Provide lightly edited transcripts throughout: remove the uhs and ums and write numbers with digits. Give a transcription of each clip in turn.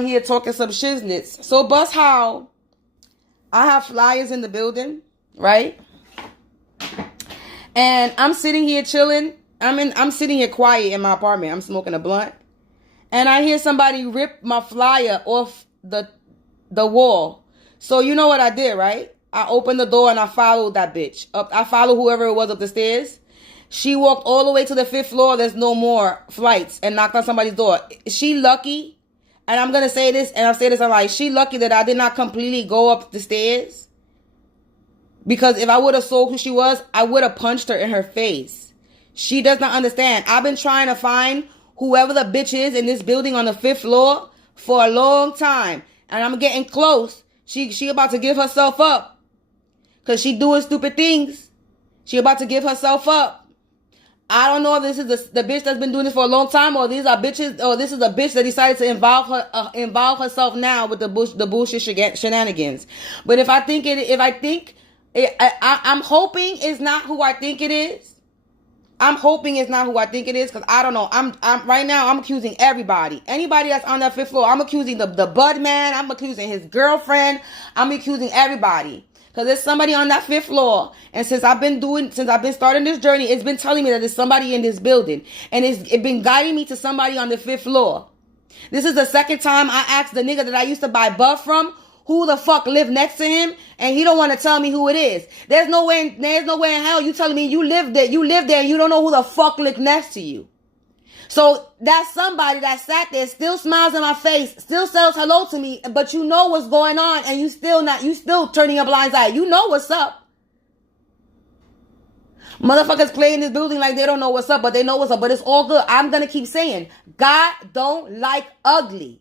here talking some shiznits. So bust how I have flyers in the building, right? And I'm sitting here chilling. I'm sitting here quiet in my apartment. I'm smoking a blunt. And I hear somebody rip my flyer off the wall. So you know what I did, right? I opened the door and I followed that bitch. I followed whoever it was up the stairs. She walked all the way to the 5th floor. There's no more flights, and knocked on somebody's door. She lucky, and I'm going to say this, and I'll say this, I'm like, she lucky that I did not completely go up the stairs. Because if I would have saw who she was, I would have punched her in her face. She does not understand. I've been trying to find whoever the bitch is in this building on the 5th floor for a long time. And I'm getting close. She about to give herself up. Because she doing stupid things. She about to give herself up. I don't know if this is the bitch that's been doing this for a long time, or these are bitches, or this is a bitch that decided to involve herself now with the bullshit shenanigans. But I'm hoping it's not who I think it is. I'm hoping it's not who I think it is, because I don't know. I'm right now, I'm accusing everybody. Anybody that's on that 5th floor. I'm accusing the bud man. I'm accusing his girlfriend. I'm accusing everybody. Because there's somebody on that 5th floor. And since I've been starting this journey, it's been telling me that there's somebody in this building. And it's been guiding me to somebody on the 5th floor. This is the second time I asked the nigga that I used to buy buff from who the fuck lived next to him, and he don't want to tell me who it is. There's no way in hell you telling me you live there, and you don't know who the fuck lived next to you. So that's somebody that sat there, still smiles in my face, still says hello to me, but you know what's going on, and you still turning a blind eye. You know what's up. Motherfuckers play in this building like they don't know what's up, but they know what's up. But it's all good. I'm gonna keep saying, God don't like ugly.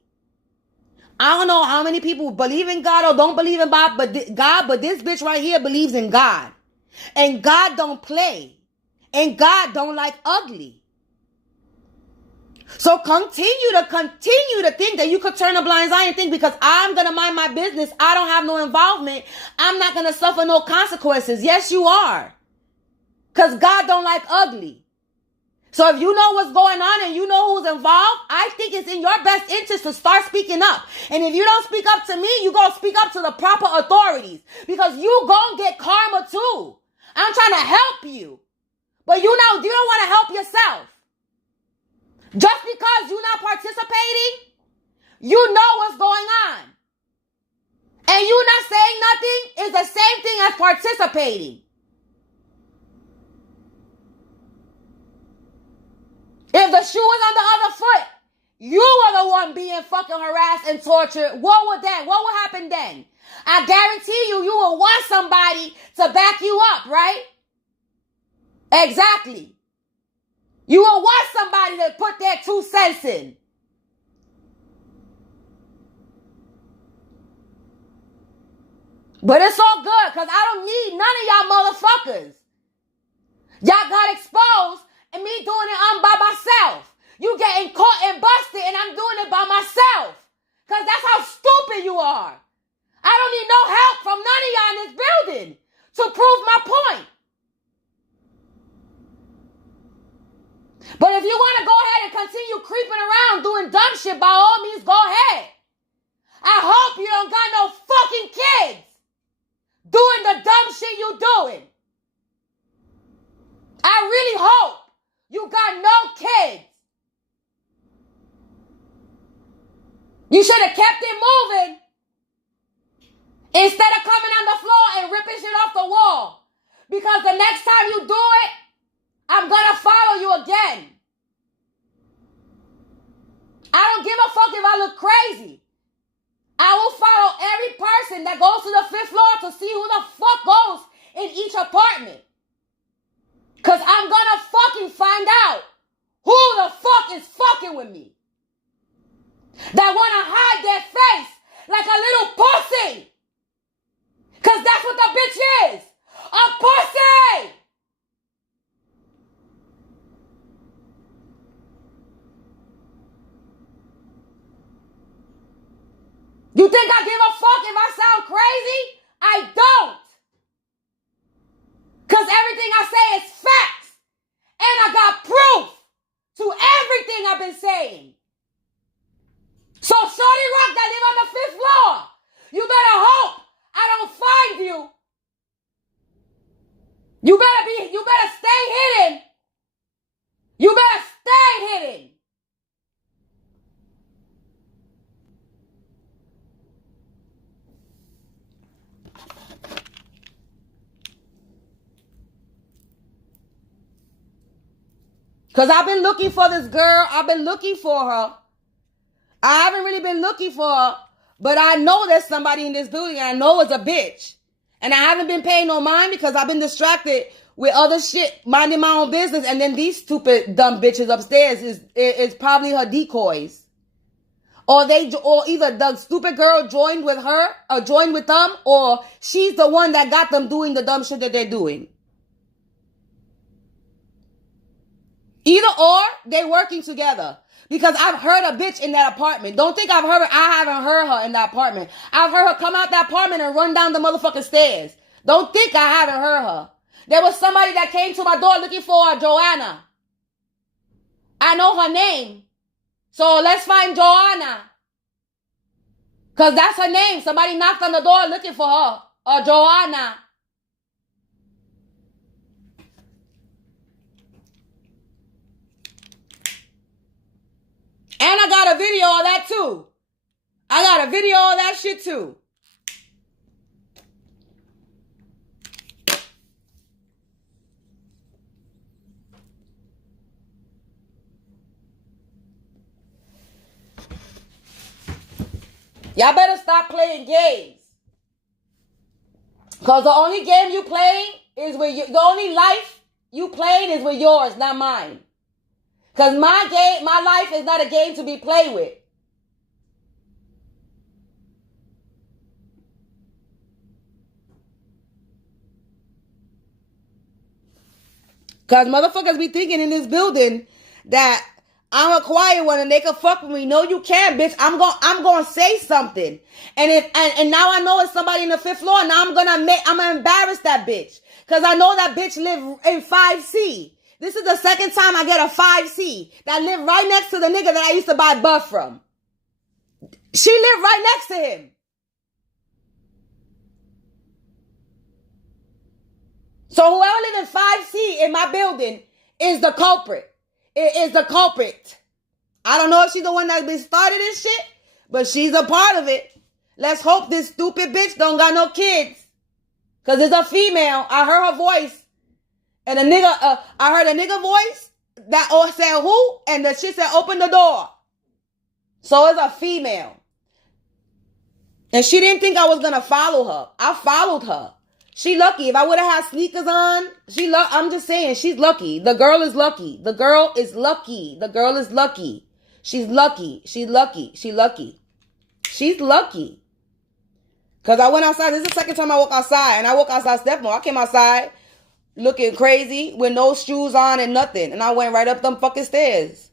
I don't know how many people believe in God or don't believe in God, but this bitch right here believes in God. And God don't play. And God don't like ugly. So continue to think that you could turn a blind eye and think, because I'm going to mind my business, I don't have no involvement, I'm not going to suffer no consequences. Yes, you are. Because God don't like ugly. So if you know what's going on and you know who's involved, I think it's in your best interest to start speaking up. And if you don't speak up to me, you go speak up to the proper authorities, because you gonna get karma too. I'm trying to help you. But you don't want to help yourself. Just because you're not participating, you know what's going on. And you not saying nothing is the same thing as participating. If the shoe was on the other foot, you were the one being fucking harassed and tortured. What would happen then? I guarantee you will want somebody to back you up, right? Exactly. You will want somebody to put their 2 cents in. But it's all good, because I don't need none of y'all motherfuckers. Y'all got exposed and me doing it by myself. You getting caught and busted and I'm doing it by myself. Because that's how stupid you are. I don't need no help from none of y'all in this building to prove my point. But if you want to go ahead and continue creeping around doing dumb shit, by all means, go ahead. I hope you don't got no fucking kids doing the dumb shit you doing. I really hope you got no kids. You should have kept it moving instead of coming on the floor and ripping shit off the wall. Because the next time you do it, I'm gonna follow you again. I don't give a fuck if I look crazy. I will follow every person that goes to the 5th floor to see who the fuck goes in each apartment. Because I'm gonna fucking find out who the fuck is fucking with me. That wanna hide their face like a little pussy. Because that's what the bitch is. A pussy! You think I give a fuck if I sound crazy? I don't. Because everything I say is facts. And I got proof to everything I've been saying. So Shorty Rock that live on the 5th floor, you better hope I don't find you. You better stay hidden. You better stay hidden. Because I've been looking for this girl. I've been looking for her. I haven't really been looking for her. But I know there's somebody in this building. And I know it's a bitch. And I haven't been paying no mind because I've been distracted with other shit, minding my own business. And then these stupid, dumb bitches upstairs is probably her decoys. Or either the stupid girl joined with her or joined with them, or she's the one that got them doing the dumb shit that they're doing. Either or, they working together. Because I've heard a bitch in that apartment. Don't think I haven't heard her in that apartment. I've heard her come out that apartment and run down the motherfucking stairs. Don't think I haven't heard her. There was somebody that came to my door looking for Joanna. I know her name. So let's find Joanna. Because that's her name. Somebody knocked on the door looking for her. Joanna. And I got a video of that too. I got a video of that shit too. Y'all better stop playing games. Because the only game you play is with you. The only life you played is with yours, not mine. Because my life is not a game to be played with. Because motherfuckers be thinking in this building that I'm a quiet one and they can fuck with me. No, you can't, bitch. I'm gonna say something. And now I know it's somebody in the 5th floor. Now I'm gonna embarrass that bitch. Because I know that bitch live in 5C. This is the second time I get a 5C that live right next to the nigga that I used to buy buff from. She lived right next to him. So whoever live in 5C in my building is the culprit. It is the culprit. I don't know if she's the one that's been started this shit, but she's a part of it. Let's hope this stupid bitch don't got no kids. Because it's a female. I heard her voice. And a nigga, I heard a nigga voice that said who? And the shit said open the door. So it's a female. And she didn't think I was going to follow her. I followed her. She lucky. If I would have had sneakers on, I'm just saying, she's lucky. The girl is lucky. The girl is lucky. The girl is lucky. She's lucky. She's lucky. She's lucky. She's lucky. Because I went outside. This is the second time I walk outside. And I walk outside step more. I came outside looking crazy with no shoes on and nothing. And I went right up them fucking stairs.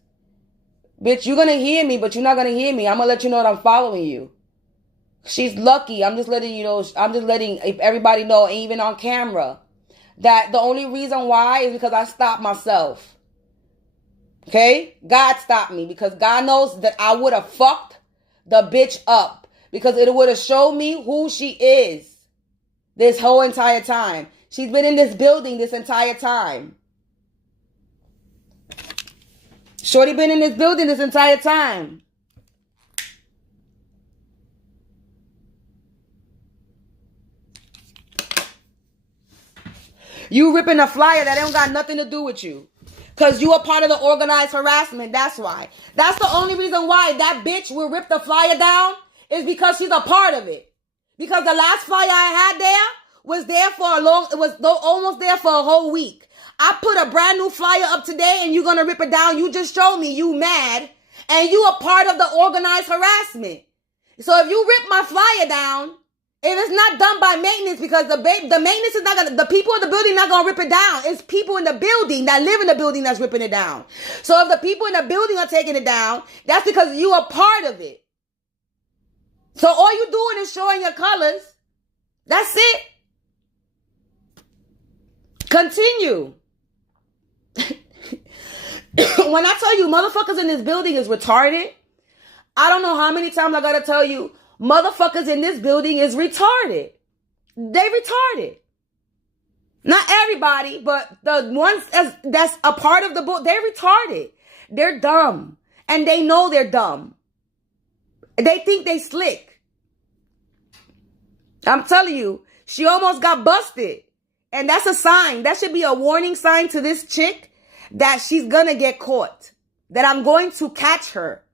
Bitch, you're going to hear me, but you're not going to hear me. I'm going to let you know that I'm following you. She's lucky. I'm just letting you know. I'm just letting everybody know, even on camera, that the only reason why is because I stopped myself. Okay? God stopped me because God knows that I would have fucked the bitch up because it would have showed me who she is this whole entire time. She's been in this building this entire time. Shorty been in this building this entire time. You ripping a flyer that don't got nothing to do with you. Because you are part of the organized harassment. That's why. That's the only reason why that bitch will rip the flyer down is because she's a part of it. Because the last flyer I had there was there for almost there for a whole week. I put a brand new flyer up today and you're going to rip it down. You just showed me you mad and you are part of the organized harassment. So if you rip my flyer down, if it's not done by maintenance, because the maintenance is not gonna, the people in the building not gonna rip it down. It's people in the building that live in the building that's ripping it down. So if the people in the building are taking it down, that's because you are part of it. So all you doing is showing your colors. That's it. Continue. When I tell you motherfuckers in this building is retarded, I don't know how many times I gotta tell you, motherfuckers in this building is retarded. They retarded. Not everybody, but the ones that's a part of the book, they're retarded. They're dumb. And they know they're dumb. They think they slick. I'm telling you, she almost got busted. And that's a sign. That should be a warning sign to this chick that she's gonna get caught. That I'm going to catch her.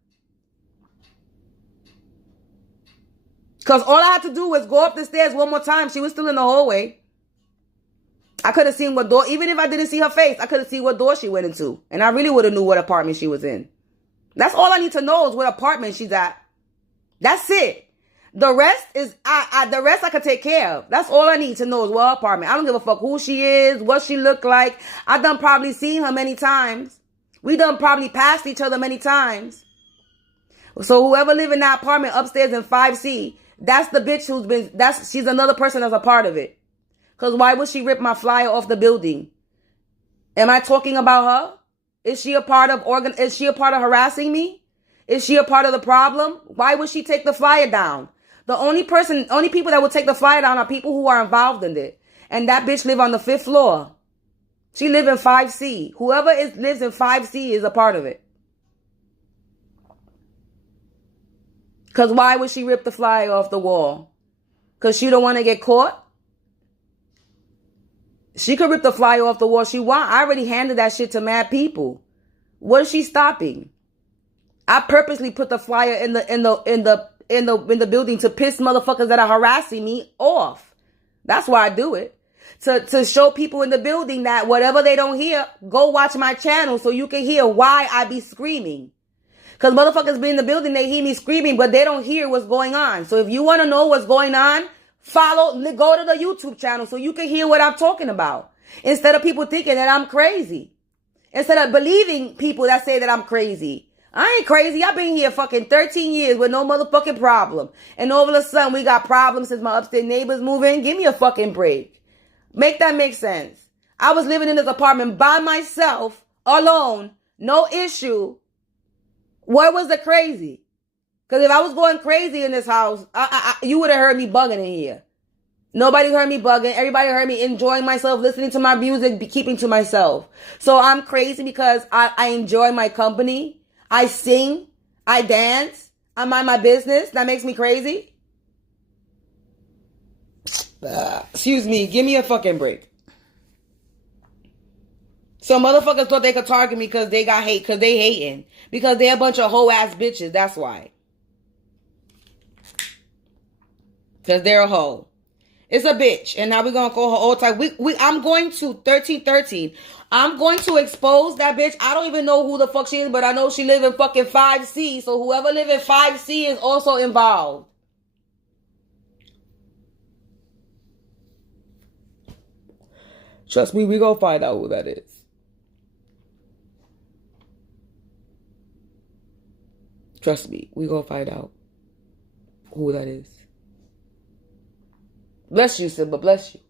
Because all I had to do was go up the stairs one more time. She was still in the hallway. I could have seen what door, even if I didn't see her face, I could have seen what door she went into. And I really would have knew what apartment she was in. That's all I need to know is what apartment she's at. That's it. The rest is, the rest I could take care of. That's all I need to know is what apartment. I don't give a fuck who she is, what she look like. I done probably seen her many times. We done probably passed each other many times. So whoever live in that apartment upstairs in 5C, that's the bitch who's been, she's another person that's a part of it. Because why would she rip my flyer off the building? Am I talking about her? Is she a part of harassing me? Is she a part of the problem? Why would she take the flyer down? The only people that would take the flyer down are people who are involved in it. And that bitch live on the 5th floor. She live in 5C. Whoever lives in 5C is a part of it. Because why would she rip the flyer off the wall? Because she don't want to get caught? She could rip the flyer off the wall she want. I already handed that shit to mad people. What is she stopping? I purposely put the flyer in the building to piss motherfuckers that are harassing me off. That's why I do it. To show people in the building that whatever they don't hear, go watch my channel so you can hear why I be screaming. Because motherfuckers be in the building, they hear me screaming, but they don't hear what's going on. So if you want to know what's going on, go to the YouTube channel so you can hear what I'm talking about. Instead of people thinking that I'm crazy. Instead of believing people that say that I'm crazy. I ain't crazy. I've been here fucking 13 years with no motherfucking problem. And all of a sudden we got problems since my upstairs neighbors move in. Give me a fucking break. Make that make sense. I was living in this apartment by myself, alone, no issue. Where was the crazy? Because if I was going crazy in this house, you would have heard me bugging in here. Nobody heard me bugging. Everybody heard me enjoying myself, listening to my music, keeping to myself. So I'm crazy because I enjoy my company. I sing. I dance. I mind my business. That makes me crazy. Excuse me. Give me a fucking break. So motherfuckers thought they could target me because they got hate, because they hating. Because they're a bunch of hoe ass bitches. That's why. Because they're a hoe. It's a bitch. And now we're going to call her all type. I'm going to 1313. I'm going to expose that bitch. I don't even know who the fuck she is, but I know she live in fucking 5C. So whoever live in 5C is also involved. Trust me, we gonna find out who that is. Trust me, we gonna find out who that is. Bless you, Simba. Bless you.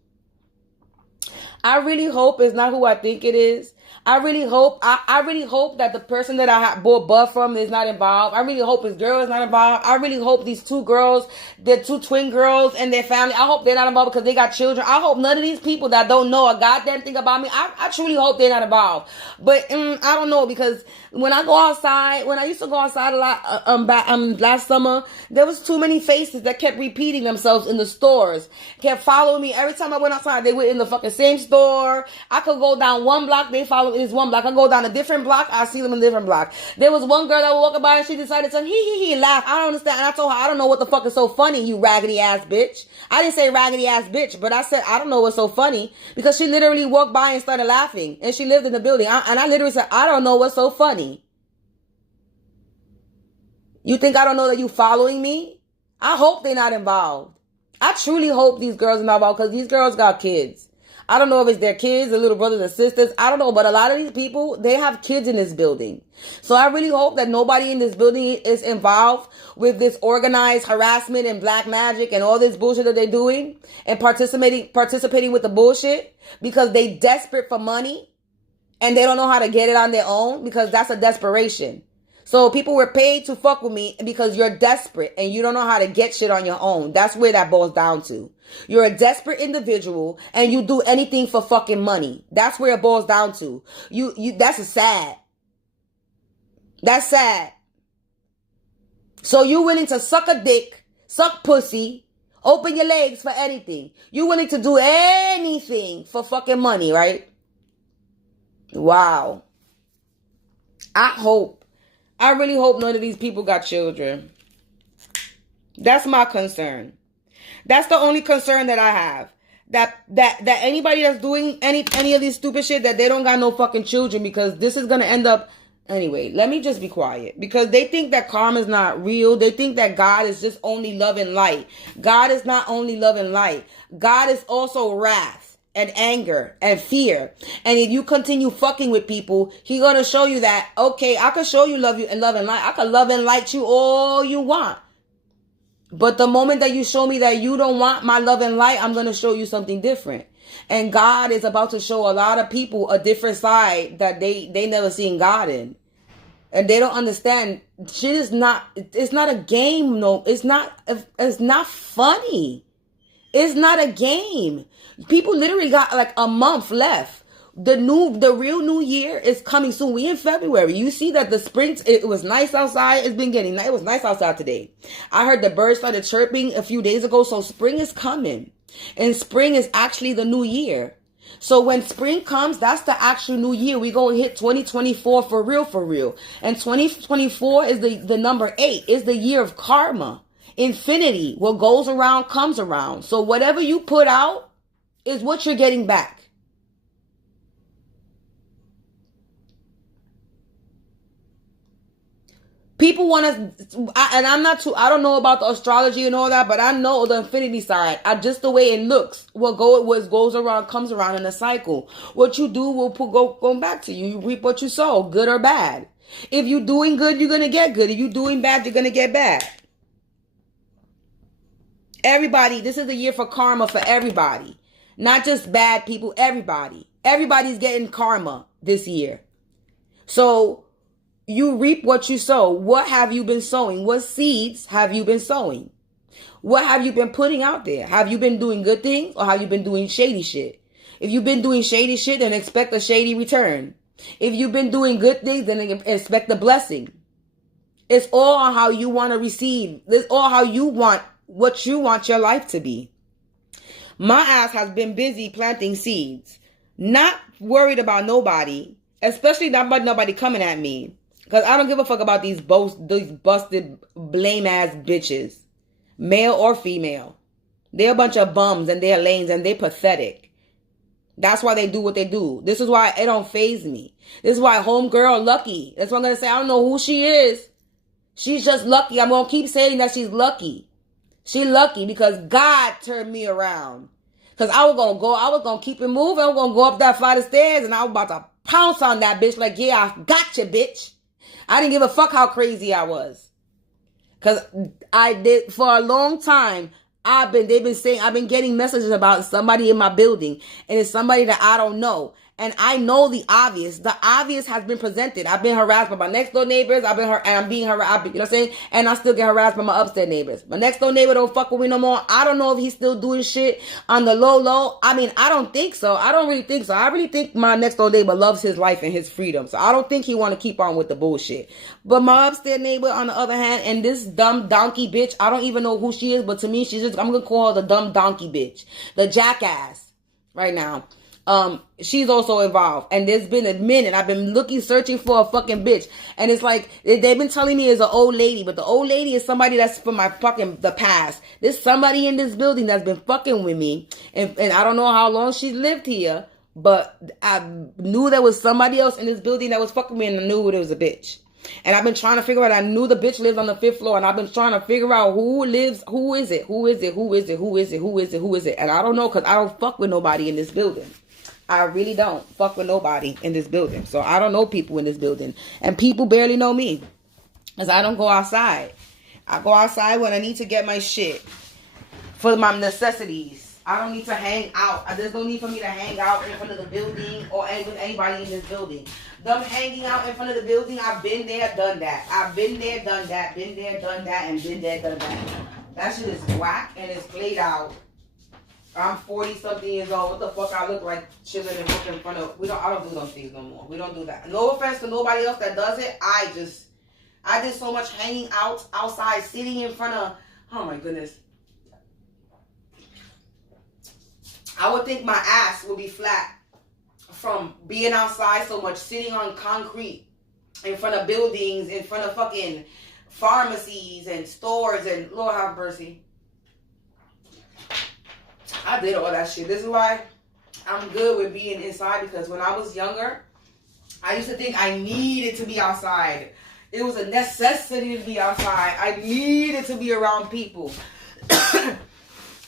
I really hope it's not who I think it is. I really hope that the person that I bought buff from is not involved. I really hope his girl is not involved. I really hope these two girls, the two twin girls and their family, I hope they're not involved because they got children. I hope none of these people that don't know a goddamn thing about me, I truly hope they're not involved. But I don't know, because when I go outside, when I used to go outside a lot last summer, there was too many faces that kept repeating themselves in the stores. Kept following me. Every time I went outside, they were in the fucking same store. I could go down one block, they follow is one block. I go down a different block, I see them in a different block. There was one girl that was walking by and she decided to he laugh. I don't understand. And I told her, I don't know what the fuck is so funny, you raggedy ass bitch. I didn't say raggedy ass bitch, but I said I don't know what's so funny, because she literally walked by and started laughing, and she lived in the building. And I literally said, I don't know what's so funny. You think I don't know that you following me? I hope they're not involved. I truly hope these girls are not involved, because these girls got kids. I don't know if it's their kids, their little brothers and sisters. I don't know. But a lot of these people, they have kids in this building. So I really hope that nobody in this building is involved with this organized harassment and black magic and all this bullshit that they're doing and participating with the bullshit, because they desperate for money and they don't know how to get it on their own, because that's a desperation. So people were paid to fuck with me because you're desperate and you don't know how to get shit on your own. That's where that boils down to. You're a desperate individual and you do anything for fucking money. That's where it boils down to. That's sad. That's sad. So you willing to suck a dick, suck pussy, open your legs for anything. You willing to do anything for fucking money, right? Wow. I really hope none of these people got children. That's my concern. That's the only concern that I have. That anybody that's doing any of this stupid shit, that they don't got no fucking children, because this is gonna end up. Anyway, let me just be quiet, because they think that karma is not real. They think that God is just only love and light. God is not only love and light. God is also wrath and anger and fear. And if you continue fucking with people, He's gonna show you that, okay, I can show you love and light. I can love and light you all you want. But the moment that you show me that you don't want my love and light, I'm gonna show you something different. And God is about to show a lot of people a different side that they never seen God in. And they don't understand. Shit is not, it's not a game. No, it's not funny. It's not a game. People literally got like a month left. The real new year is coming soon. We in February. You see that the spring, it was nice outside. It's been getting nice. It was nice outside today. I heard the birds started chirping a few days ago. So spring is coming. And spring is actually the new year. So when spring comes, that's the actual new year. We go hit 2024 for real. And 2024 is the number 8. It's the year of karma. Infinity. What goes around comes around. So whatever you put out is what you're getting back. People want to, and I don't know about the astrology and all that, but I know the infinity side. Just the way it looks. What goes around comes around in a cycle. What you do will go back to you. You reap what you sow, good or bad. If you're doing good, you're going to get good. If you're doing bad, you're going to get bad. Everybody, this is the year for karma for everybody. Not just bad people, everybody. Everybody's getting karma this year. So you reap what you sow. What have you been sowing? What seeds have you been sowing? What have you been putting out there? Have you been doing good things, or have you been doing shady shit? If you've been doing shady shit, then expect a shady return. If you've been doing good things, then expect a blessing. It's all on how you want to receive. It's all how you want, what you want your life to be. My ass has been busy planting seeds. Not worried about nobody, especially not about nobody coming at me. Because I don't give a fuck about these busted, blame-ass bitches. Male or female. They're a bunch of bums and they're lames and they're pathetic. That's why they do what they do. This is why it don't faze me. This is why homegirl lucky. That's what I'm going to say. I don't know who she is. She's just lucky. I'm going to keep saying that she's lucky. She lucky because God turned me around. Because I was going to keep it moving. I was going to go up that flight of stairs and I was about to pounce on that bitch like, yeah, I got you, bitch. I didn't give a fuck how crazy I was. Because I did, for a long time, I've been getting messages about somebody in my building. And it's somebody that I don't know. And I know the obvious. The obvious has been presented. I've been harassed by my next door neighbors. I'm being harassed, you know what I'm saying? And I still get harassed by my upstairs neighbors. My next door neighbor don't fuck with me no more. I don't know if he's still doing shit on the low. I mean, I don't think so. I don't really think so. I really think my next door neighbor loves his life and his freedom. So I don't think he want to keep on with the bullshit. But my upstairs neighbor, on the other hand, and this dumb donkey bitch, I don't even know who she is, but to me, I'm going to call her the dumb donkey bitch. The jackass right now. She's also involved, and there's been a minute I've been searching for a fucking bitch, and it's like they've been telling me it's an old lady, but the old lady is somebody that's from the past. There's somebody in this building that's been fucking with me, and I don't know how long she's lived here, but I knew there was somebody else in this building that was fucking with me, and I knew it was a bitch. And I've been trying to figure out, I knew the bitch lives on the 5th floor, and I've been trying to figure out who is it, and I don't know, because I don't fuck with nobody in this building. I really don't fuck with nobody in this building. So I don't know people in this building. And people barely know me. Because I don't go outside. I go outside when I need to get my shit. For my necessities. I don't need to hang out. There's no need for me to hang out in front of the building or with anybody in this building. Them hanging out in front of the building, I've been there, done that. I've been there, done that, been there, done that, and been there, done that. That shit is whack and it's played out. I'm 40-something years old. What the fuck I look like chilling and looking in front of... I don't do those things no more. We don't do that. No offense to nobody else that does it. I did so much hanging outside, sitting in front of... Oh my goodness. I would think my ass would be flat from being outside so much, sitting on concrete in front of buildings, in front of fucking pharmacies and stores and Lord have mercy. I did all that shit. This is why I'm good with being inside, because when I was younger, I used to think I needed to be outside. It was a necessity to be outside. I needed to be around people.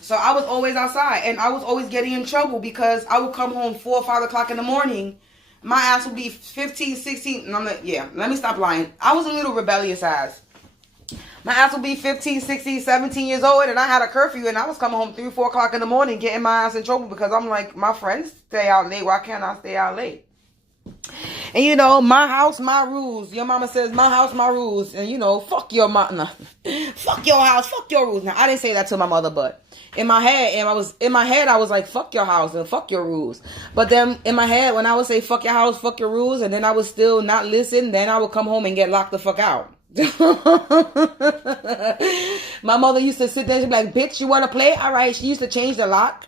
So I was always outside, and I was always getting in trouble because I would come home 4 or 5 o'clock in the morning. My ass would be 15, 16. And I'm like, yeah, let me stop lying. I was a little rebellious ass. My ass would be 15, 16, 17 years old, and I had a curfew, and I was coming home 3, 4 o'clock in the morning getting my ass in trouble because I'm like, my friends stay out late. Why can't I stay out late? And you know, my house, my rules. Your mama says, my house, my rules. And you know, fuck your mama. Fuck your house, fuck your rules. Now, I didn't say that to my mother, but in my head, I was like, fuck your house and fuck your rules. But then in my head, when I would say, fuck your house, fuck your rules, and then I would still not listen, then I would come home and get locked the fuck out. My mother used to sit there and she'd be like, bitch, you want to play? All right. She used to change the lock.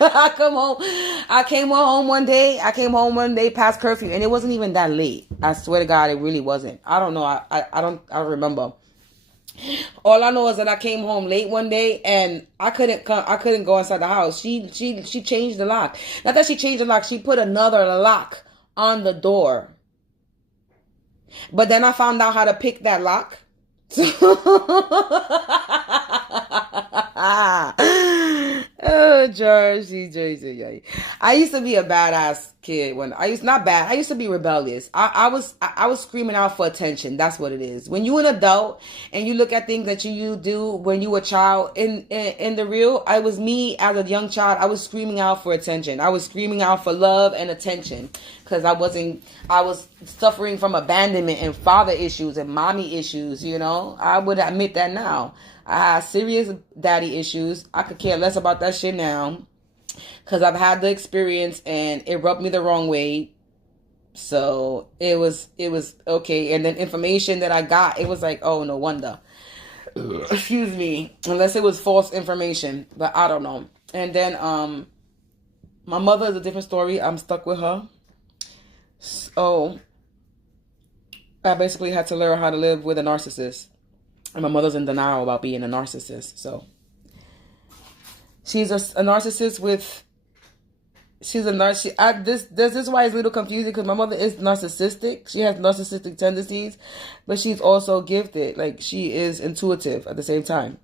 I came home one day past curfew, and it wasn't even that late. I swear to God, it really wasn't. I don't know. I don't remember. All I know is that I came home late one day and I couldn't go inside the house. She changed the lock. Not that she changed the lock, she put another lock on the door. But then I found out how to pick that lock. Oh, Jersey. I used to be a badass kid I used to be rebellious. I was screaming out for attention. That's what it is. When you an adult and you look at things that you do when you were a child, in the real, I was me as a young child. I was screaming out for attention. I was screaming out for love and attention because I was suffering from abandonment and father issues and mommy issues, you know. I would admit that now. I had serious daddy issues. I could care less about that shit now because I've had the experience and it rubbed me the wrong way. So it was okay. And then information that I got, it was like, oh, no wonder. Excuse me. Unless it was false information, but I don't know. And then my mother is a different story. I'm stuck with her. So I basically had to learn how to live with a narcissist. And my mother's in denial about being a narcissist. So she's a narcissist this is why it's a little confusing, because my mother is narcissistic. She has narcissistic tendencies, but she's also gifted. Like, she is intuitive at the same time.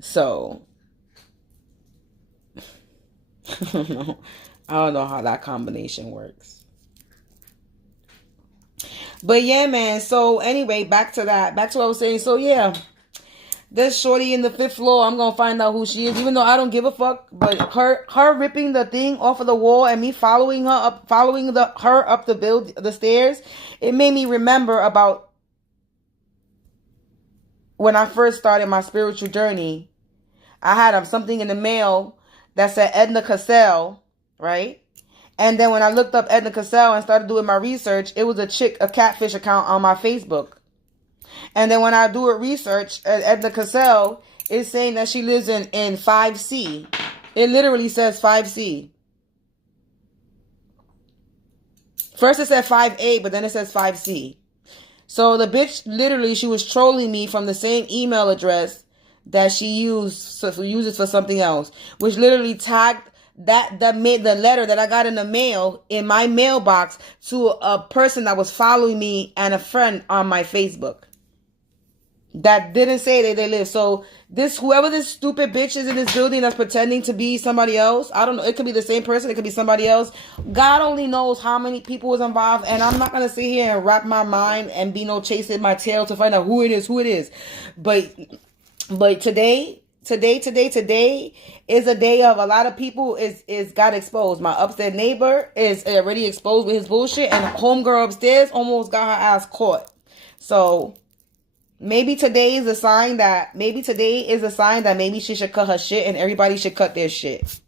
So I don't know how that combination works. But yeah, man. So anyway, back to what I was saying. So yeah, this shorty in the 5th floor, I'm gonna find out who she is, even though I don't give a fuck. But her ripping the thing off of the wall and me following her up the stairs, it made me remember about when I first started my spiritual journey. I had something in the mail that said Mz.Katz, right? And then when I looked up Mz.Katz and started doing my research, it was a catfish account on my Facebook. And then when I do a research, Mz.Katz is saying that she lives in 5C. It literally says 5C. First it said 5A, but then it says 5C. So the bitch, literally, she was trolling me from the same email address that she uses for something else, which literally tagged the letter that I got in the mail in my mailbox to a person that was following me and a friend on my Facebook that didn't say that they live. So whoever this stupid bitch is in this building that's pretending to be somebody else, I don't know. It could be the same person. It could be somebody else. God only knows how many people was involved. And I'm not going to sit here and wrap my mind and be chasing my tail to find out who it is. But today, Today is a day of a lot of people is got exposed. My upstairs neighbor is already exposed with his bullshit, and homegirl upstairs almost got her ass caught. So maybe today is a sign that maybe she should cut her shit, and everybody should cut their shit.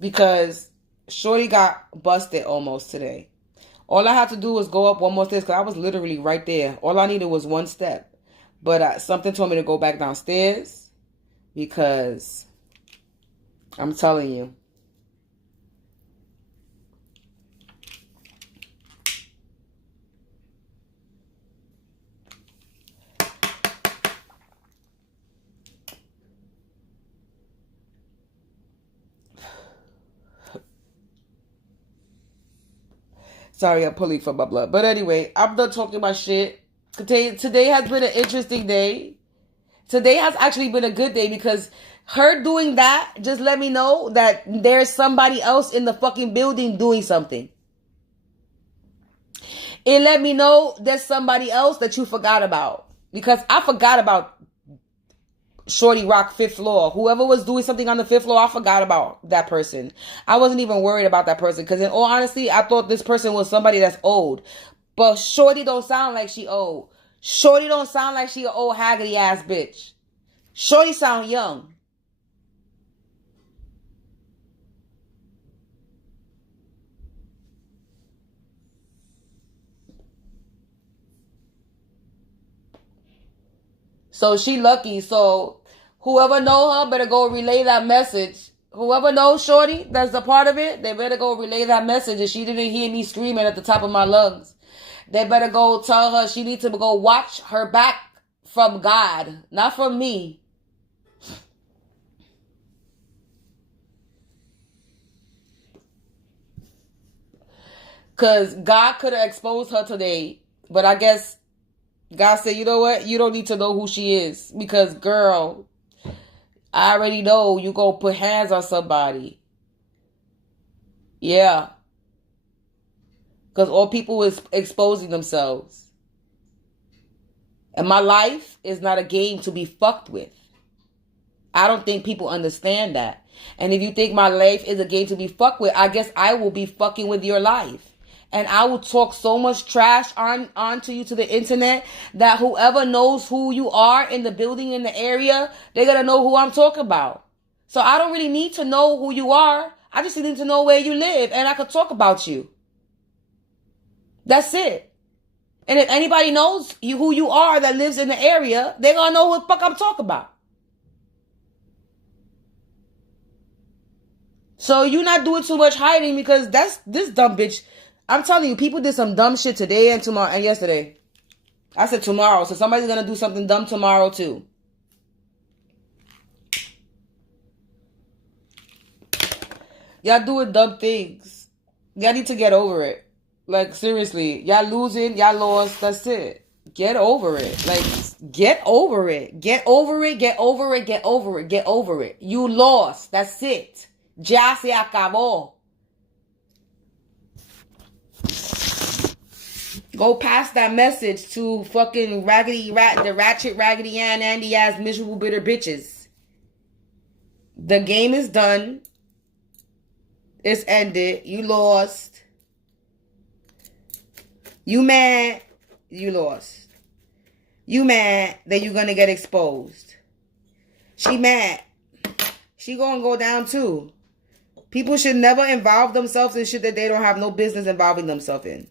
Because shorty got busted almost today. All I had to do was go up one more stairs because I was literally right there. All I needed was one step. But something told me to go back downstairs because I'm telling you. Sorry, I'm pulling from my blood. But anyway, I'm done talking about shit. Today has been an interesting day. Today has actually been a good day because her doing that just let me know that there's somebody else in the fucking building doing something. It let me know there's somebody else that you forgot about. Because I forgot about Shorty Rock 5th floor. Whoever was doing something on the 5th floor, I forgot about that person. I wasn't even worried about that person because in all honesty, I thought this person was somebody that's old. But Shorty don't sound like she old. Shorty don't sound like she an old haggerty ass bitch. Shorty sound young. So she lucky. So whoever know her better go relay that message. Whoever knows Shorty, that's a part of it, they better go relay that message. If she didn't hear me screaming at the top of my lungs, they better go tell her she needs to go watch her back from God, not from me. Because God could have exposed her today, but I guess God said, you know what? You don't need to know who she is. Because, girl, I already know you gonna put hands on somebody. Yeah. Because all people is exposing themselves. And my life is not a game to be fucked with. I don't think people understand that. And if you think my life is a game to be fucked with, I guess I will be fucking with your life. And I will talk so much trash onto you to the internet that whoever knows who you are in the building, in the area, they're going to know who I'm talking about. So I don't really need to know who you are. I just need to know where you live and I could talk about you. That's it. And if anybody knows who you are that lives in the area, they're going to know what the fuck I'm talking about. So you're not doing too much hiding because that's this dumb bitch. I'm telling you, people did some dumb shit today and tomorrow and yesterday. I said tomorrow, so somebody's going to do something dumb tomorrow too. Y'all doing dumb things. Y'all need to get over it. Like, seriously. Y'all losing, y'all lost, that's it. Get over it. Like, get over it. Get over it, get over it, get over it, get over it. You lost, that's it. Ya se acabó. Go pass that message to fucking the ratchet, raggedy Ann, Andy ass, miserable, bitter bitches. The game is done. It's ended. You lost. You mad. You lost. You mad that you're gonna get exposed. She mad. She gonna go down too. People should never involve themselves in shit that they don't have no business involving themselves in.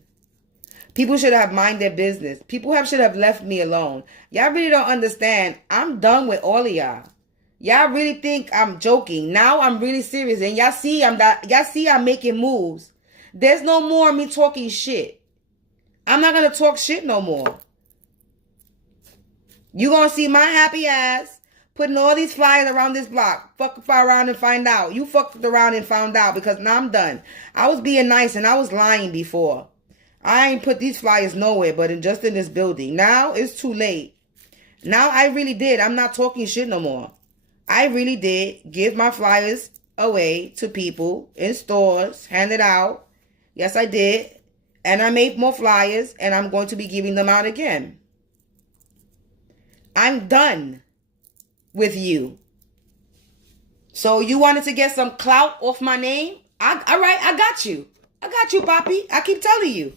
People should have mind their business. People should have left me alone. Y'all really don't understand. I'm done with all of y'all. Y'all really think I'm joking. Now I'm really serious. And y'all see I'm making moves. There's no more me talking shit. I'm not going to talk shit no more. You going to see my happy ass putting all these flyers around this block. Fuck around and find out. You fucked around and found out because now I'm done. I was being nice and I was lying before. I ain't put these flyers nowhere but just in this building. Now it's too late. Now I really did. I'm not talking shit no more. I really did give my flyers away to people in stores, hand it out. Yes, I did. And I made more flyers, and I'm going to be giving them out again. I'm done with you. So you wanted to get some clout off my name? All right, I got you. I got you, Poppy. I keep telling you.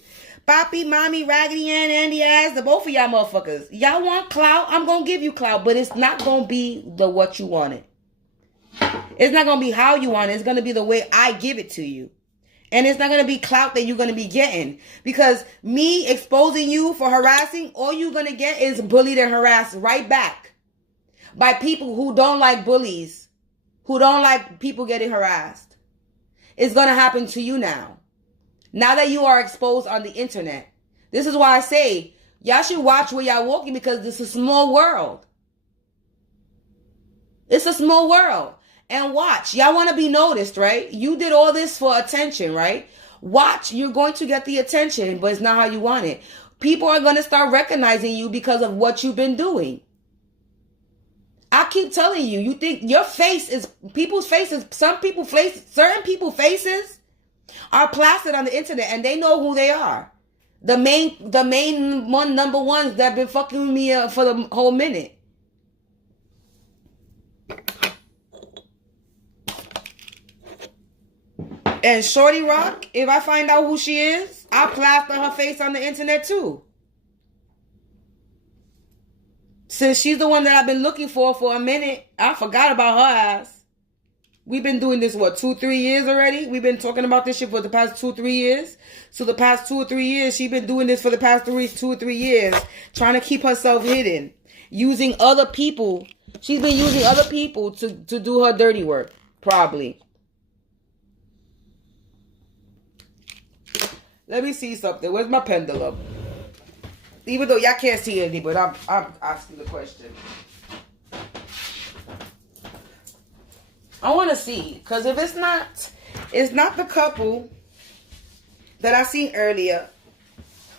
Poppy, Mommy, Raggedy Ann, Andy Ass, the both of y'all motherfuckers. Y'all want clout? I'm going to give you clout, but it's not going to be the what you wanted. It's not going to be how you want it. It's going to be the way I give it to you. And it's not going to be clout that you're going to be getting. Because me exposing you for harassing, all you're going to get is bullied and harassed right back. By people who don't like bullies. Who don't like people getting harassed. It's going to happen to you now. Now that you are exposed on the internet. This is why I say, y'all should watch where y'all walking, because this is a small world. It's a small world. And watch. Y'all want to be noticed, right? You did all this for attention, right? Watch. You're going to get the attention, but it's not how you want it. People are going to start recognizing you because of what you've been doing. I keep telling you, you think your face is people's faces. Certain people's faces are plastered on the internet, and they know who they are. The main one, number ones that been fucking with me for the whole minute. And Shorty Rock, if I find out who she is, I'll plaster her face on the internet too. Since she's the one that I've been looking for a minute, I forgot about her ass. We've been doing this, 2-3 years already? We've been talking about this shit for the past 2-3 years. So the past 2 or 3 years, she's been doing this for the past 2 or 3 years, trying to keep herself hidden, using other people. She's been using other people to do her dirty work, probably. Let me see something. Where's my pendulum? Even though y'all can't see anything, but I'm asking the question. I want to see, because if it's not the couple that I seen earlier,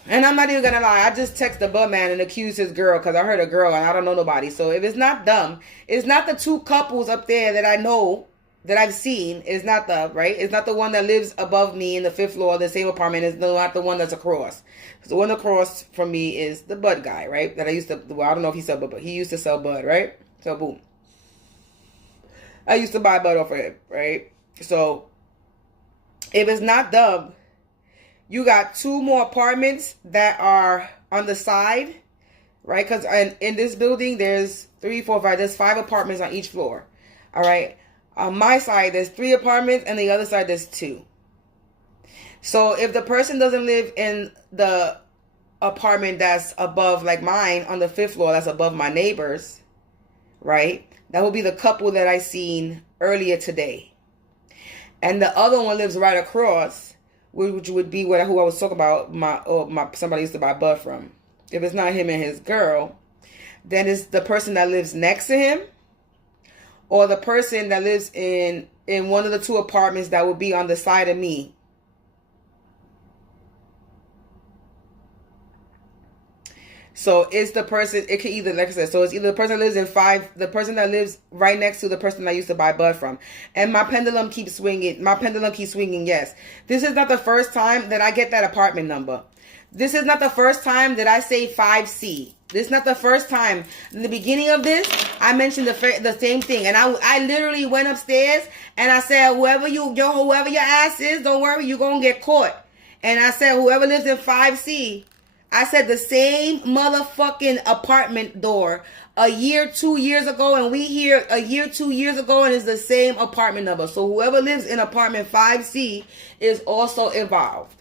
and I'm not even gonna lie, I just text the butt man and accused his girl because I heard a girl and I don't know nobody. So if it's not them, it's not the two couples up there that I know that I've seen. It's not it's not the one that lives above me in the 5th floor of the same apartment. It's not the one that's across. The one across from me is the bud guy, right? That I used to, I don't know if he sell bud, but he used to sell bud, right? So boom. I used to buy bud off of him, right? So if it's not them, you got 2 more apartments that are on the side, right? Because in this building, there's 3, 4, 5. There's 5 apartments on each floor, all right? On my side, there's 3 apartments, and the other side, there's 2. So if the person doesn't live in the apartment that's above, like mine, on the 5th floor, that's above my neighbors, right? That would be the couple that I seen earlier today. And the other one lives right across, which would be who I was talking about, somebody used to buy bud from. If it's not him and his girl, then it's the person that lives next to him, or the person that lives in one of the 2 apartments that would be on the side of me. So it's the person, it could either, like I said, so it's either the person that lives in 5, the person that lives right next to the person I used to buy bud from. And my pendulum keeps swinging. Yes. This is not the first time that I get that apartment number. This is not the first time that I say 5C. This is not the first time. In the beginning of this, I mentioned the same thing. And I literally went upstairs and I said, whoever your ass is, don't worry, you're going to get caught. And I said, whoever lives in 5C, I said the same motherfucking apartment door a year, 2 years ago, and we here a year, 2 years ago, and it's the same apartment number. So whoever lives in apartment 5C is also involved.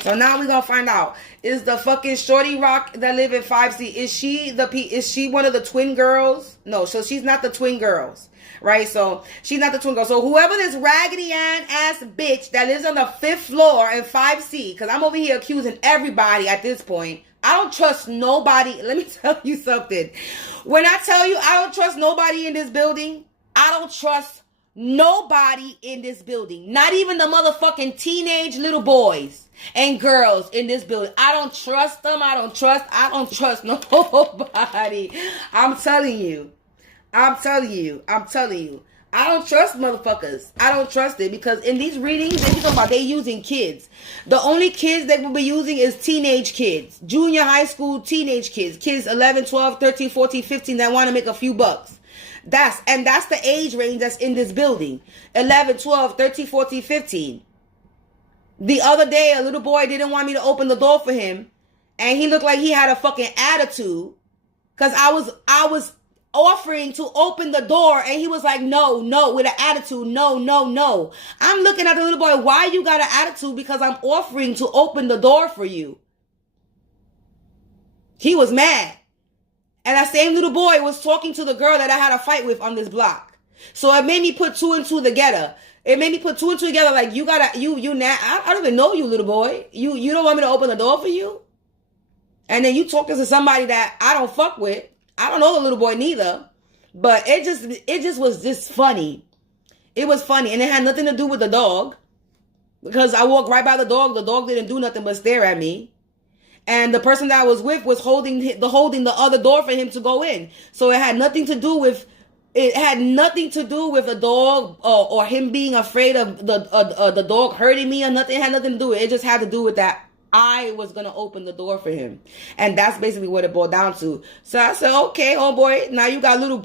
So now we're gonna find out, is the fucking Shorty Rock that live in 5C, is she one of the twin girls? No, so she's not the twin girls. Right, so she's not the twin girl. So whoever this Raggedy Ann ass bitch that lives on the 5th floor in 5C, because I'm over here accusing everybody at this point. I don't trust nobody. Let me tell you something. When I tell you I don't trust nobody in this building, I don't trust nobody in this building. Not even the motherfucking teenage little boys and girls in this building. I don't trust them. I don't trust nobody. I'm telling you. I don't trust motherfuckers. I don't trust it because in these readings, they talking about they using kids. The only kids they will be using is teenage kids. Junior high school teenage kids. Kids 11, 12, 13, 14, 15 that want to make a few bucks. That's the age range that's in this building. 11, 12, 13, 14, 15. The other day, a little boy didn't want me to open the door for him. And he looked like he had a fucking attitude. Because I was offering to open the door and he was like, no, with an attitude, no. I'm looking at the little boy, why you got an attitude? Because I'm offering to open the door for you. He was mad. And that same little boy was talking to the girl that I had a fight with on this block. So it made me put two and two together. It made me put two and two together like, I don't even know you, little boy. You don't want me to open the door for you? And then you talking to somebody that I don't fuck with. I don't know the little boy neither, but it just was just funny. It was funny, and it had nothing to do with the dog, because I walked right by the dog. The dog didn't do nothing but stare at me, and the person that I was with was holding the other door for him to go in. So it had nothing to do with a dog or him being afraid of the dog hurting me or nothing. It had nothing to do with it. It just had to do with that I was going to open the door for him. And that's basically what it boiled down to. So I said, okay, homeboy, now you got little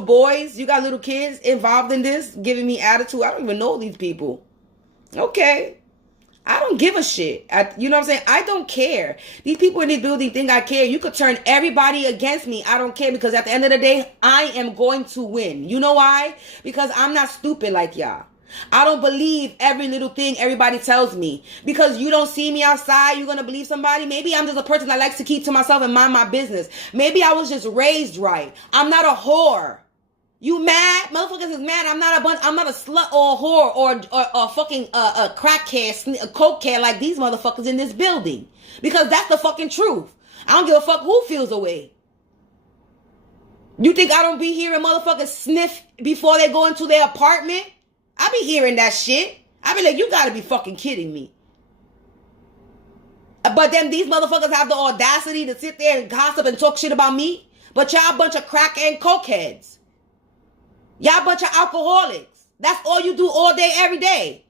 boys, you got little kids involved in this, giving me attitude. I don't even know these people. Okay. I don't give a shit. You know what I'm saying? I don't care. These people in this building think I care. You could turn everybody against me. I don't care, because at the end of the day, I am going to win. You know why? Because I'm not stupid like y'all. I don't believe every little thing everybody tells me. Because you don't see me outside, you're going to believe somebody? Maybe I'm just a person that likes to keep to myself and mind my business. Maybe I was just raised right. I'm not a whore. You mad? Motherfuckers is mad. I'm not a slut or a whore or a fucking a crackhead, a cokehead like these motherfuckers in this building. Because that's the fucking truth. I don't give a fuck who feels away. You think I don't be hearing motherfuckers sniff before they go into their apartment? I be hearing that shit. I be like, you gotta be fucking kidding me. But then these motherfuckers have the audacity to sit there and gossip and talk shit about me. But y'all a bunch of crack and cokeheads. Y'all a bunch of alcoholics. That's all you do all day, every day.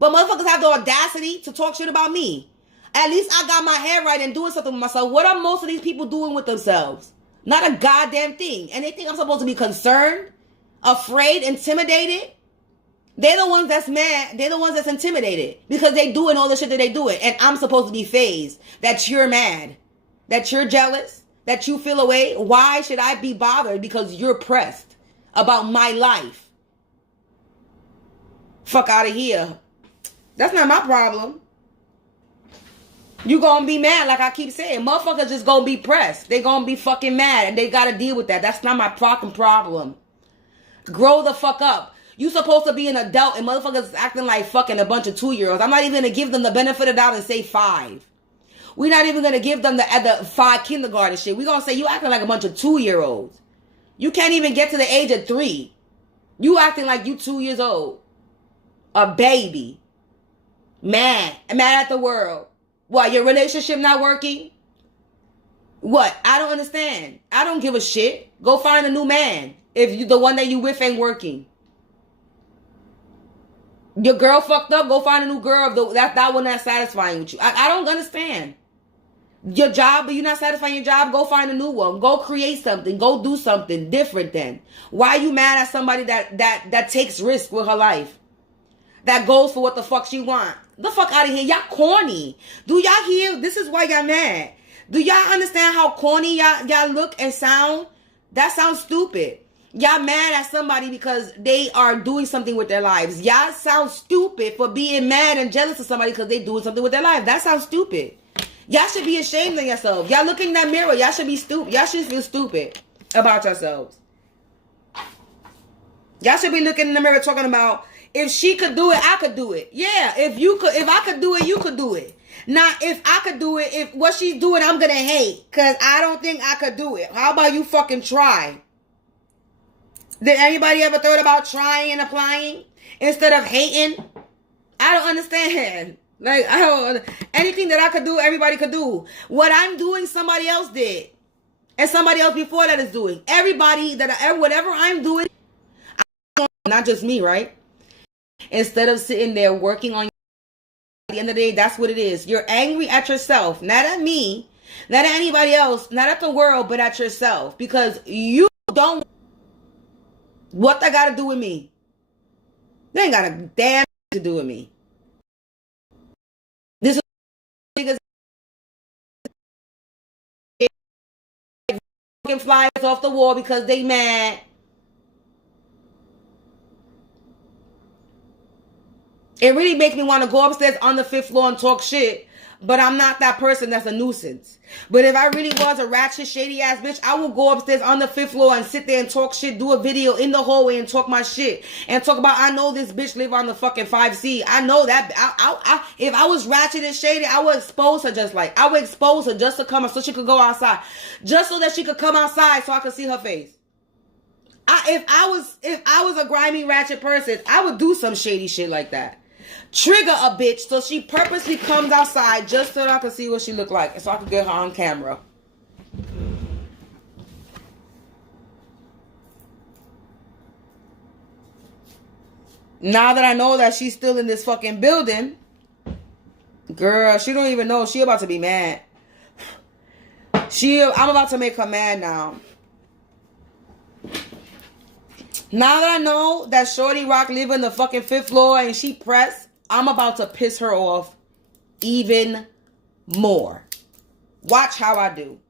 But motherfuckers have the audacity to talk shit about me. At least I got my head right and doing something with myself. What are most of these people doing with themselves? Not a goddamn thing. And they think I'm supposed to be concerned, afraid, intimidated. They're the ones that's mad. They're the ones that's intimidated because they doing all the shit that they doing. And I'm supposed to be phased that you're mad, that you're jealous, that you feel away. Why should I be bothered because you're pressed about my life? Fuck out of here. That's not my problem. You gonna be mad like I keep saying. Motherfuckers just gonna be pressed. They gonna be fucking mad and they gotta deal with that. That's not my fucking problem. Grow the fuck up. You supposed to be an adult and motherfuckers is acting like fucking a bunch of 2-year-olds. I'm not even going to give them the benefit of the doubt and say 5. We're not even going to give them the 5 kindergarten shit. We're going to say you acting like a bunch of 2-year-olds. You can't even get to the age of 3. You acting like you 2 years old. A baby. Mad at the world. What, your relationship not working? What? I don't understand. I don't give a shit. Go find a new man if the one that you with ain't working. Your girl fucked up, go find a new girl. That one not satisfying with you. I don't understand. Your job, but you're not satisfying your job, go find a new one. Go create something. Go do something different then. Why are you mad at somebody that takes risk with her life? That goes for what the fuck she want? The fuck out of here. Y'all corny. Do y'all hear? This is why y'all mad. Do y'all understand how corny y'all look and sound? That sounds stupid. Y'all mad at somebody because they are doing something with their lives. Y'all sound stupid for being mad and jealous of somebody because they doing something with their life. That sounds stupid. Y'all should be ashamed of yourself. Y'all look in that mirror. Y'all should be stupid. Y'all should feel stupid about yourselves. Y'all should be looking in the mirror talking about, if she could do it, I could do it. Yeah, if I could do it, you could do it. Now, if I could do it, if what she's doing, I'm going to hate because I don't think I could do it. How about you fucking try? Did anybody ever thought about trying and applying instead of hating? I don't understand. Like, anything that I could do, everybody could do. What I'm doing, somebody else did. And somebody else before that is doing. Everybody, whatever I'm doing, I'm not just me, right? Instead of sitting there working on, at the end of the day, that's what it is. You're angry at yourself, not at me, not at anybody else, not at the world, but at yourself. Because you don't, what that got to do with me? They ain't got a damn to do with me. This niggas fucking flyers off the wall because they mad. It really makes me want to go upstairs on the 5th floor and talk shit. But I'm not that person that's a nuisance. But if I really was a ratchet, shady ass bitch, I will go upstairs on the 5th floor and sit there and talk shit, do a video in the hallway and talk my shit. And talk about, I know this bitch live on the fucking 5C. I know that. If I was ratchet and shady, I would expose her I would expose her just to come so she could go outside. Just so that she could come outside so I could see her face. If I was a grimy, ratchet person, I would do some shady shit like that. Trigger a bitch so she purposely comes outside just so that I can see what she look like and so I can get her on camera. Now that I know that she's still in this fucking building, girl, she don't even know. She about to be mad. I'm about to make her mad now. Now that I know that Shorty Rock live in the fucking 5th floor and she pressed, I'm about to piss her off even more. Watch how I do.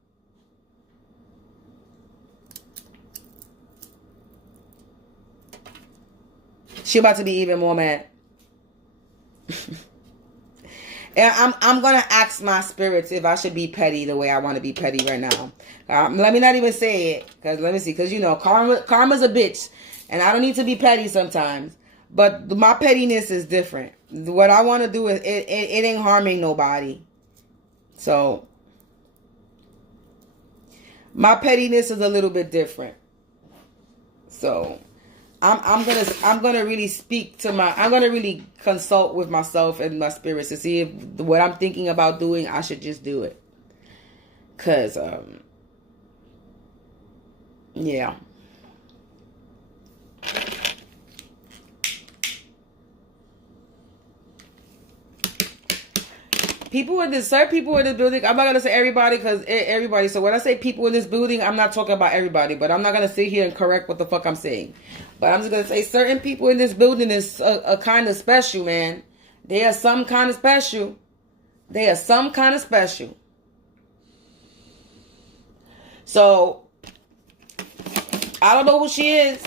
She about to be even more mad. And I'm gonna ask my spirits if I should be petty the way I want to be petty right now. Let me not even say it, because let me see, because you know karma's a bitch, and I don't need to be petty sometimes. But my pettiness is different. What I want to do is it ain't harming nobody. So my pettiness is a little bit different. So I'm gonna really speak to I'm gonna really consult with myself and my spirits to see if what I'm thinking about doing, I should just do it. Cause yeah. Certain people in this building, I'm not going to say everybody because everybody. So when I say people in this building, I'm not talking about everybody. But I'm not going to sit here and correct what the fuck I'm saying. But I'm just going to say certain people in this building is a kind of special, man. They are some kind of special. They are some kind of special. So I don't know who she is.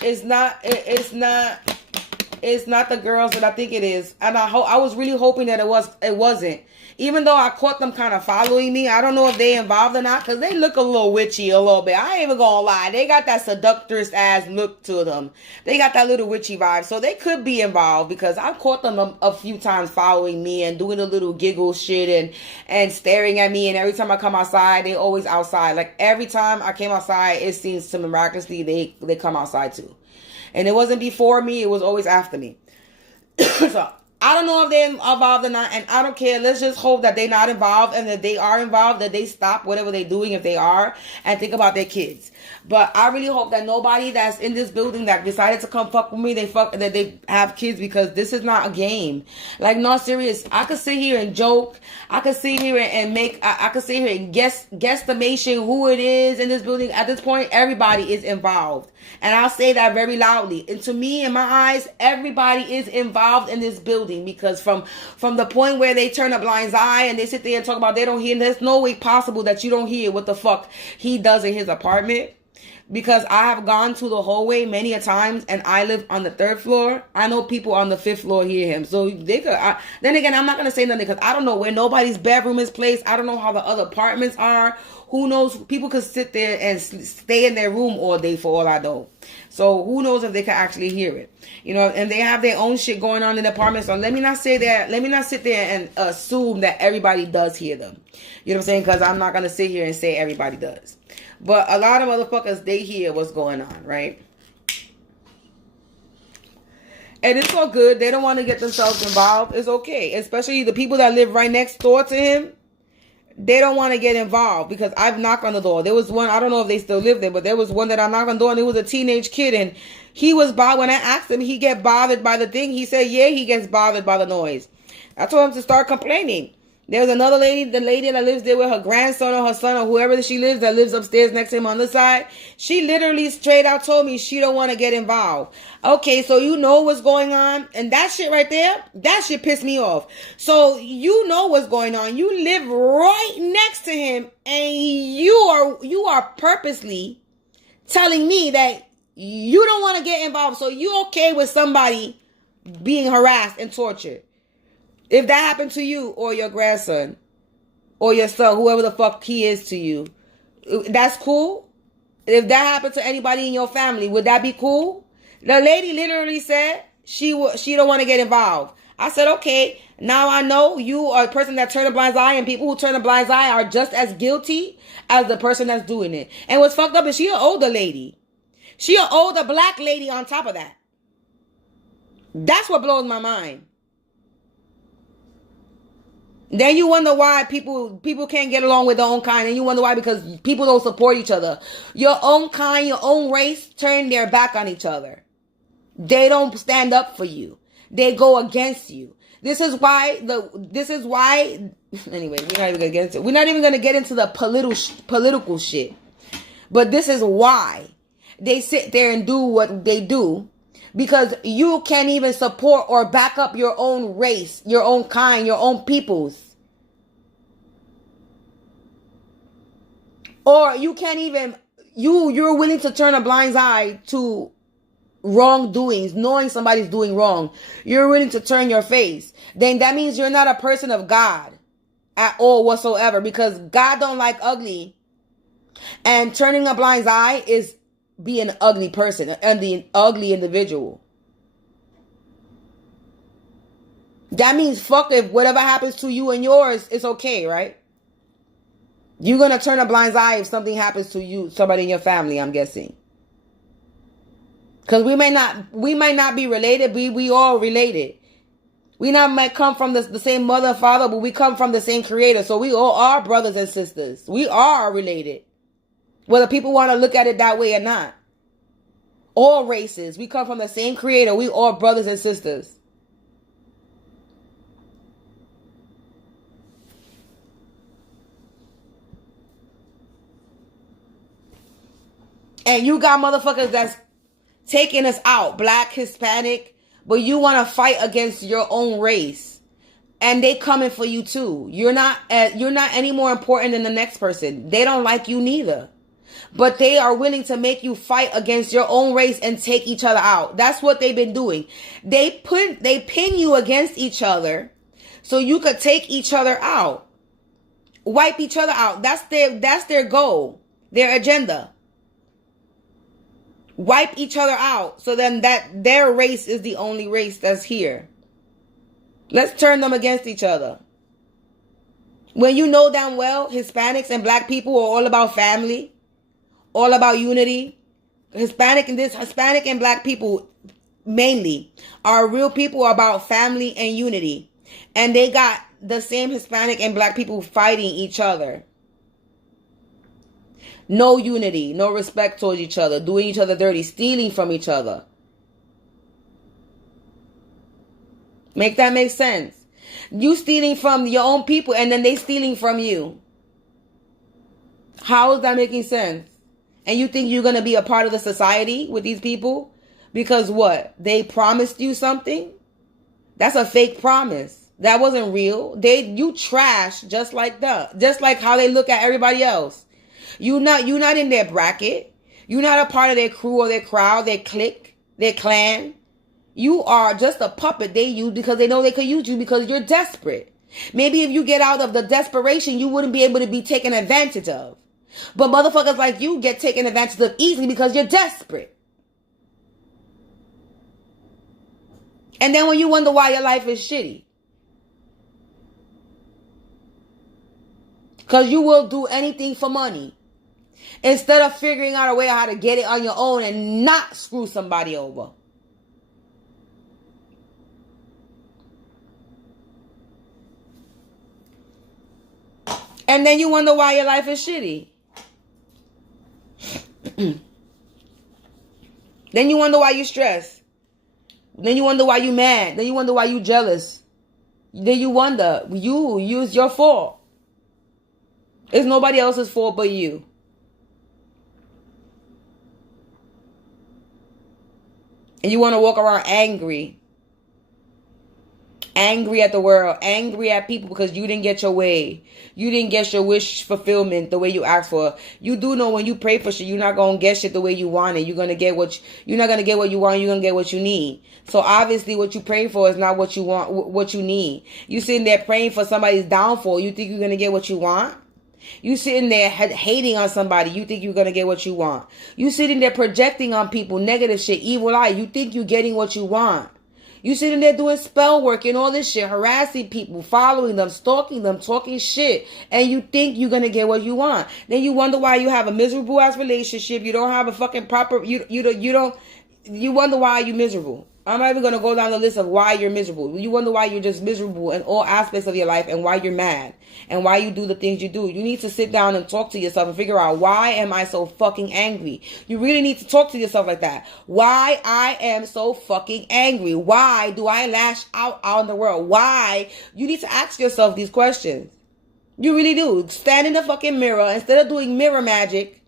It's not the girls that I think it is. And I was really hoping that it wasn't. Even though I caught them kind of following me, I don't know if they involved or not, because they look a little witchy a little bit. I ain't even gonna lie. They got that seductress ass look to them. They got that little witchy vibe. So they could be involved, because I caught them a few times following me and doing a little giggle shit and staring at me. And every time I come outside, they always outside. Like every time I came outside, it seems to miraculously they come outside too. And it wasn't before me, it was always after me. So I don't know if they're involved or not, and I don't care. Let's just hope that they're not involved, and that they are involved, that they stop whatever they're doing if they are, and think about their kids. But I really hope that nobody that's in this building that decided to come fuck with me, that they have kids, because this is not a game. Like, no, serious. I could sit here and joke. I could sit here and I could sit here and guesstimation who it is in this building. At this point, everybody is involved. And I'll say that very loudly. And to me, in my eyes, everybody is involved in this building, because from the point where they turn a blind eye and they sit there and talk about they don't hear, there's no way possible that you don't hear what the fuck he does in his apartment. Because I have gone to the hallway many a times, and I live on the 3rd floor. I know people on the 5th floor hear him. So they could. Then again, I'm not going to say nothing, because I don't know where nobody's bedroom is placed. I don't know how the other apartments are. Who knows? People could sit there and stay in their room all day for all I know. So who knows if they can actually hear it? You know, and they have their own shit going on in the apartment. So let me not say that. Let me not sit there and assume that everybody does hear them. You know what I'm saying? Because I'm not going to sit here and say everybody does. But a lot of motherfuckers, they hear what's going on, right? And it's all good. They don't want to get themselves involved. It's okay. Especially the people that live right next door to him. They don't want to get involved, because I've knocked on the door. There was one, I don't know if they still live there, but there was one that I knocked on the door, and it was a teenage kid, and He was bothered. When I asked him, he get bothered by the thing. He said, yeah, he gets bothered by the noise. I told him to start complaining. There's another lady, the lady that lives there with her grandson or her son or whoever she lives, that lives upstairs next to him on the side. She literally straight out told me she don't want to get involved. Okay, so you know what's going on. And that shit right there, that shit pissed me off. So you know what's going on. You live right next to him and you are purposely telling me that you don't want to get involved. So you okay with somebody being harassed and tortured? If that happened to you or your grandson or your son, whoever the fuck he is to you, that's cool? If that happened to anybody in your family, would that be cool? The lady literally said she don't want to get involved. I said, okay, now I know you are a person that turned a blind eye, and people who turn a blind eye are just as guilty as the person that's doing it. And what's fucked up is she an older lady. She an older black lady on top of that. That's what blows my mind. Then you wonder why people can't get along with their own kind. And you wonder why, because people don't support each other. Your own kind, your own race turn their back on each other. They don't stand up for you. They go against you. This is why, anyway, we're not even going to get into it. We're not even going to get into the political shit. But this is why they sit there and do what they do. Because you can't even support or back up your own race, your own kind, your own peoples. Or you can't even, you're willing to turn a blind eye to wrongdoings, knowing somebody's doing wrong. You're willing to turn your face. Then that means you're not a person of God at all whatsoever. Because God don't like ugly. And turning a blind eye is be an ugly person and the ugly individual. That means fuck if whatever happens to you and yours, it's okay, right? You're gonna turn a blind eye if something happens to you, somebody in your family, I'm guessing. Because we might not be related, but we all related. We might come from the same mother and father, but we come from the same creator. So we all are brothers and sisters. We are related. Whether people want to look at it that way or not. All races. We come from the same creator. We all brothers and sisters. And you got motherfuckers that's taking us out. Black, Hispanic. But you want to fight against your own race. And they coming for you too. You're not any more important than the next person. They don't like you neither. But they are willing to make you fight against your own race and take each other out. That's what they've been doing. They pin you against each other so you could take each other out. Wipe each other out. That's their goal, their agenda. Wipe each other out so then that their race is the only race that's here. Let's turn them against each other. When you know damn well Hispanics and black people are all about family. All about unity. Hispanic and black people mainly are real people about family and unity. And they got the same Hispanic and black people fighting each other. No unity, no respect towards each other, doing each other dirty, stealing from each other. Make that make sense? You stealing from your own people and then they stealing from you. How is that making sense? And you think you're going to be a part of the society with these people? Because what? They promised you something? That's a fake promise. That wasn't real. You trash just like that. Just like how they look at everybody else. You're not in their bracket. You're not a part of their crew or their crowd, their clique, their clan. You are just a puppet they use because they know they could use you because you're desperate. Maybe if you get out of the desperation, you wouldn't be able to be taken advantage of. But motherfuckers like you get taken advantage of easily because you're desperate. And then when you wonder why your life is shitty. Because you will do anything for money. Instead of figuring out a way how to get it on your own and not screw somebody over. And then you wonder why your life is shitty. Then you wonder why you stressed. Then you wonder why you mad. Then you wonder why you jealous. Then you wonder, it's your fault. It's nobody else's fault but you. And you want to walk around angry. Angry at the world, angry at people because you didn't get your way. You didn't get your wish fulfillment the way you asked for. You do know when you pray for shit, you're not gonna get shit the way you want it. You're not gonna get what you want. You're gonna get what you need. So obviously, what you pray for is not what you want, what you need. You sitting there praying for somebody's downfall. You think you're gonna get what you want? You sitting there hating on somebody. You think you're gonna get what you want? You sitting there projecting on people negative shit, evil eye. You think you're getting what you want? You sitting there doing spell work and all this shit, harassing people, following them, stalking them, talking shit, and you think you're gonna get what you want. Then you wonder why you have a miserable ass relationship. You don't have a fucking proper. You wonder why you're miserable. I'm not even gonna go down the list of why you're miserable. You wonder why you're just miserable in all aspects of your life and why you're mad and why you do the things you do. You need to sit down and talk to yourself and figure out, why am I so fucking angry? You really need to talk to yourself like that. Why I am so fucking angry? Why do I lash out on the world? Why? You need to ask yourself these questions. You really do. Stand in the fucking mirror instead of doing mirror magic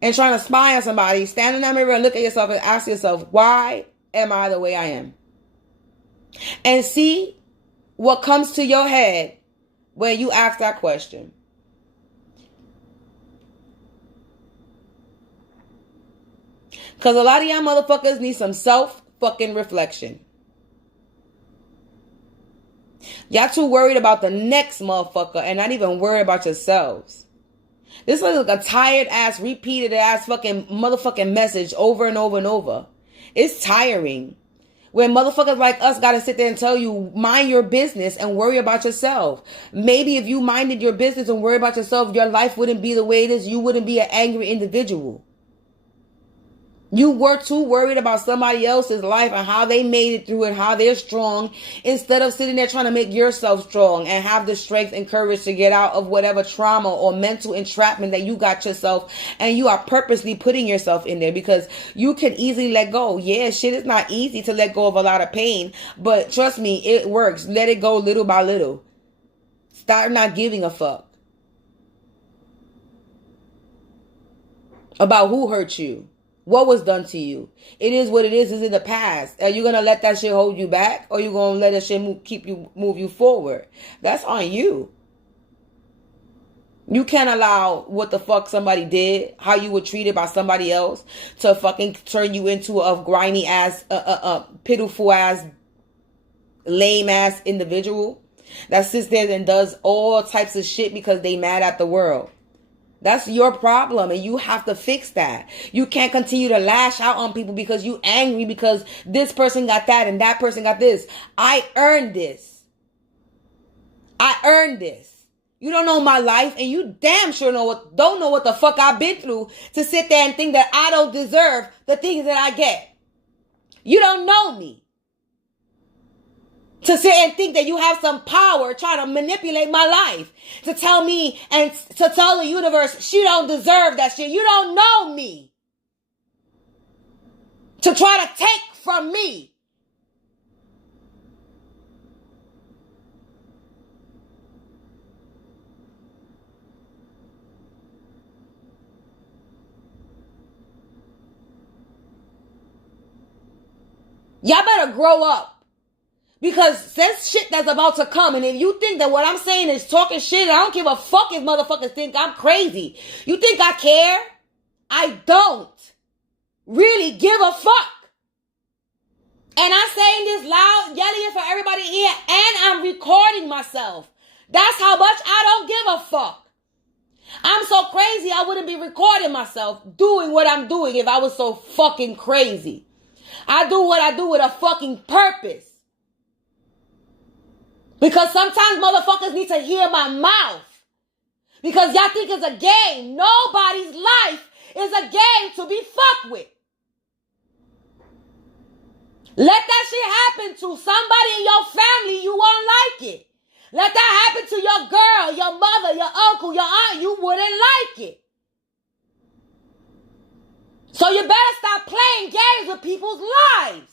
and trying to spy on somebody. Stand in that mirror and look at yourself and ask yourself, why am I the way I am? And see what comes to your head when you ask that question. Because a lot of y'all motherfuckers need some self-fucking reflection. Y'all too worried about the next motherfucker and not even worried about yourselves. This is like a tired ass, repeated ass fucking motherfucking message over and over and over. It's tiring when motherfuckers like us gotta sit there and tell you, mind your business and worry about yourself. Maybe if you minded your business and worry about yourself, your life wouldn't be the way it is. You wouldn't be an angry individual. You were too worried about somebody else's life and how they made it through it, how they're strong, instead of sitting there trying to make yourself strong and have the strength and courage to get out of whatever trauma or mental entrapment that you got yourself, and you are purposely putting yourself in there because you can easily let go. Yeah, shit is not easy to let go of a lot of pain, but trust me, it works. Let it go little by little. Start not giving a fuck about who hurt you. What was done to you? It is what it is. It's in the past. Are you going to let that shit hold you back? Or are you going to let that shit move you forward? That's on you. You can't allow what the fuck somebody did, how you were treated by somebody else, to fucking turn you into a grimy ass, pitiful ass, lame ass individual that sits there and does all types of shit because they mad at the world. That's your problem, and you have to fix that. You can't continue to lash out on people because you angry because this person got that and that person got this. I earned this. I earned this. You don't know my life, and you damn sure don't know what the fuck I've been through to sit there and think that I don't deserve the things that I get. You don't know me to sit and think that you have some power trying to manipulate my life, to tell me and to tell the universe she don't deserve that shit. You don't know me to try to take from me. Y'all better grow up. Because there's shit that's about to come. And if you think that what I'm saying is talking shit, I don't give a fuck if motherfuckers think I'm crazy. You think I care? I don't really give a fuck. And I'm saying this loud, yelling it for everybody here, and I'm recording myself. That's how much I don't give a fuck. I'm so crazy I wouldn't be recording myself doing what I'm doing if I was so fucking crazy. I do what I do with a fucking purpose. Because sometimes motherfuckers need to hear my mouth. Because y'all think it's a game. Nobody's life is a game to be fucked with. Let that shit happen to somebody in your family, you won't like it. Let that happen to your girl, your mother, your uncle, your aunt, you wouldn't like it. So you better stop playing games with people's lives.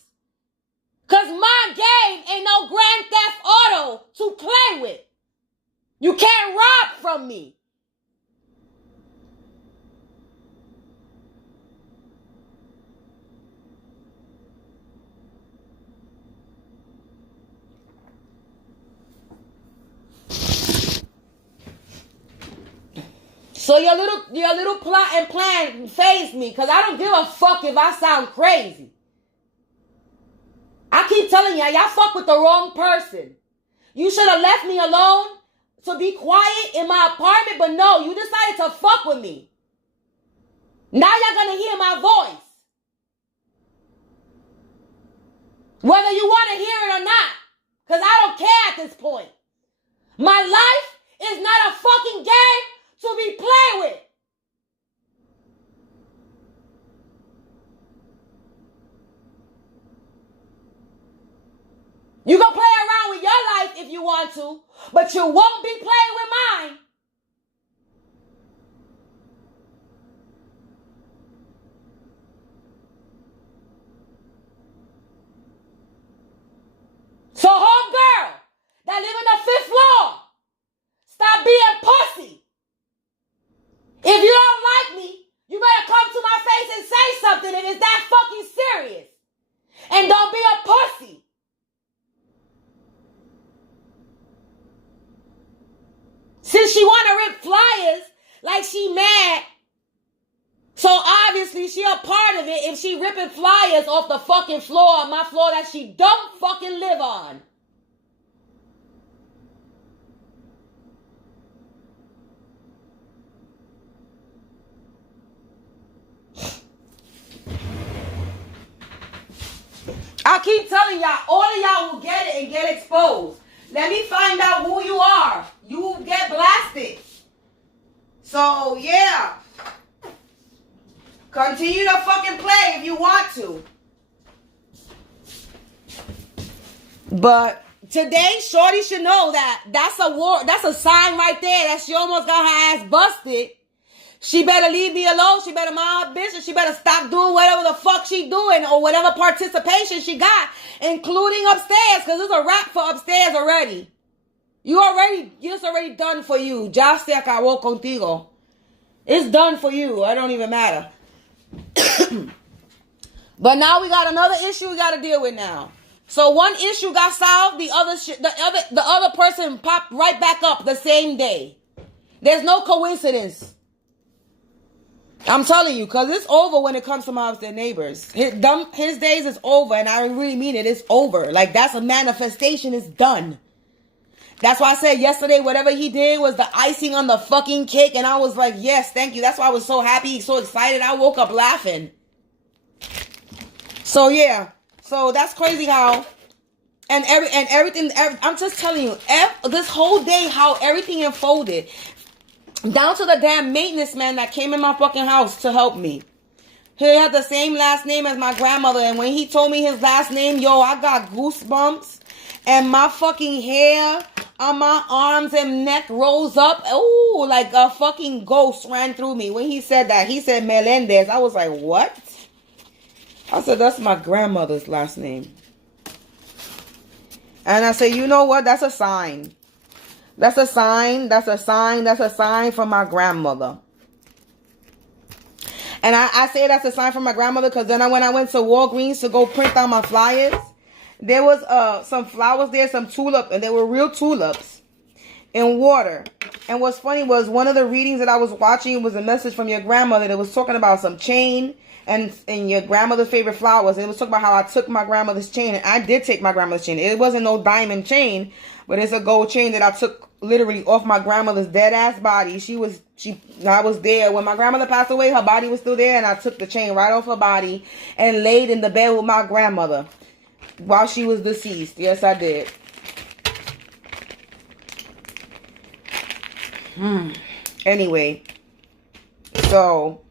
Because my game ain't no Grand Theft Auto to play with. You can't rob from me. So your little plot and plan fazed me, because I don't give a fuck if I sound crazy. I keep telling y'all fuck with the wrong person. You should have left me alone to be quiet in my apartment, but no, you decided to fuck with me. Now y'all gonna hear my voice. Whether you want to hear it or not, because I don't care at this point. My life is not a fucking game to be played with. You can play around with your life if you want to, but you won't be playing with mine. So homegirl that live in the 5th floor, stop being pussy. If you don't like me, you better come to my face and say something if it's that fucking serious. And don't be a pussy. Since she want to rip flyers like she mad, so obviously she a part of it if she ripping flyers off the fucking floor, my floor that she don't fucking live on. I keep telling y'all, all of y'all will get it and get exposed. Let me find out who you are. You will get blasted. So, yeah. Continue to fucking play if you want to. But today, Shorty should know that that's a war. That's a sign right there that she almost got her ass busted. She better leave me alone. She better mind her business. She better stop doing whatever the fuck she doing or whatever participation she got, including upstairs, because it's a wrap for upstairs already. It's already done for you. Ya se acabó contigo. It's done for you. It don't even matter. But now we got another issue we got to deal with now. So one issue got solved, the other person popped right back up the same day. There's no coincidence. I'm telling you, because it's over when it comes to my upstairs neighbors. His days is over, and I really mean it. It's over. Like, that's a manifestation. It's done. That's why I said yesterday, whatever he did was the icing on the fucking cake, and I was like, yes, thank you. That's why I was so happy, so excited. I woke up laughing. So, yeah. So, that's crazy how... And everything... I'm just telling you, this whole day, how everything unfolded... Down to the damn maintenance man that came in my fucking house to help me. He had the same last name as my grandmother. And when he told me his last name, yo, I got goosebumps. And my fucking hair on my arms and neck rose up. Ooh, like a fucking ghost ran through me. When he said that, he said Melendez. I was like, what? I said, that's my grandmother's last name. And I said, you know what? That's a sign. That's a sign. That's a sign. That's a sign from my grandmother. And I say that's a sign from my grandmother because then when I went to Walgreens to go print out my flyers, there was some flowers there, some tulips, and they were real tulips in water. And what's funny was one of the readings that I was watching was a message from your grandmother that was talking about some chain and your grandmother's favorite flowers. And it was talking about how I took my grandmother's chain, and I did take my grandmother's chain. It wasn't no diamond chain, but it's a gold chain that I took literally off my grandmother's dead ass body. I was there when my grandmother passed away. Her body was still there, and I took the chain right off her body and laid in the bed with my grandmother while she was deceased. Yes, I did. Anyway, so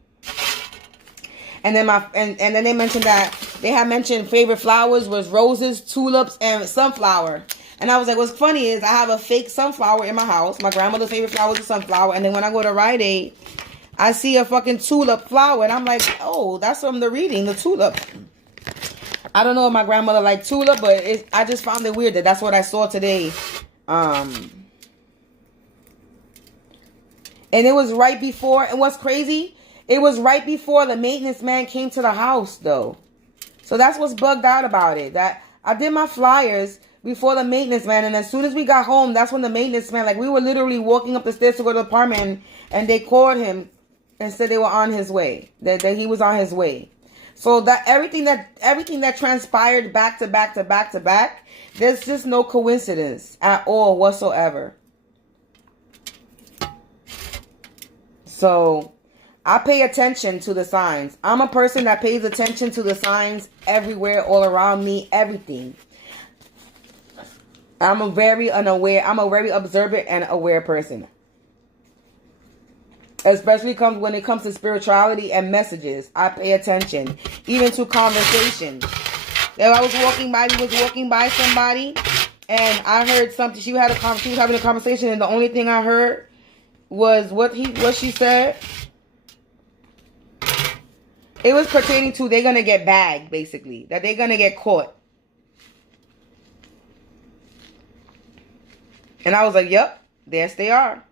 and then then they mentioned that they had mentioned favorite flowers was roses, tulips, and sunflower. And I was like, what's funny is I have a fake sunflower in my house. My grandmother's favorite flower is a sunflower. And then when I go to Rite Aid, I see a fucking tulip flower, and I'm like, oh, that's from the reading, the tulip. I don't know if my grandmother liked tulip, but I just found it weird that that's what I saw today. And it was right before, and what's crazy, it was right before the maintenance man came to the house, though. So that's what's bugged out about it. That I did my flyers before the maintenance man, and as soon as we got home, that's when the maintenance man, like, we were literally walking up the stairs to go to the apartment, and they called him and said they were on his way, that he was on his way. So that everything that transpired back to back to back to back, there's just no coincidence at all whatsoever. So I pay attention to the signs. I'm a person that pays attention to the signs everywhere, all around me, everything. I'm a very observant and aware person. Especially when it comes to spirituality and messages. I pay attention. Even to conversations. If I was walking by somebody, and I heard something. She was having a conversation, and the only thing I heard was what she said. It was pertaining to they're gonna get bagged, basically. That they're gonna get caught. And I was like, yep, yes they are.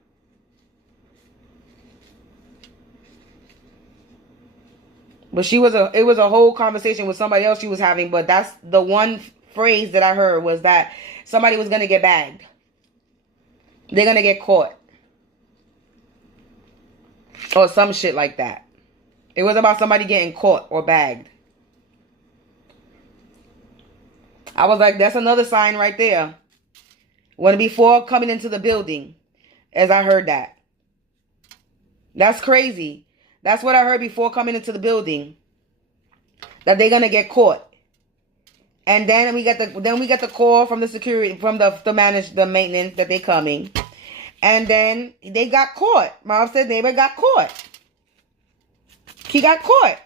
But it was a whole conversation with somebody else she was having, but that's the one phrase that I heard was that somebody was going to get bagged. They're going to get caught. Or some shit like that. It was about somebody getting caught or bagged. I was like, that's another sign right there. When before coming into the building, as I heard that. That's crazy. That's what I heard before coming into the building. That they're gonna get caught. And then we get the call from the security, from the maintenance that they coming. And then they got caught. My upstairs neighbor got caught. He got caught.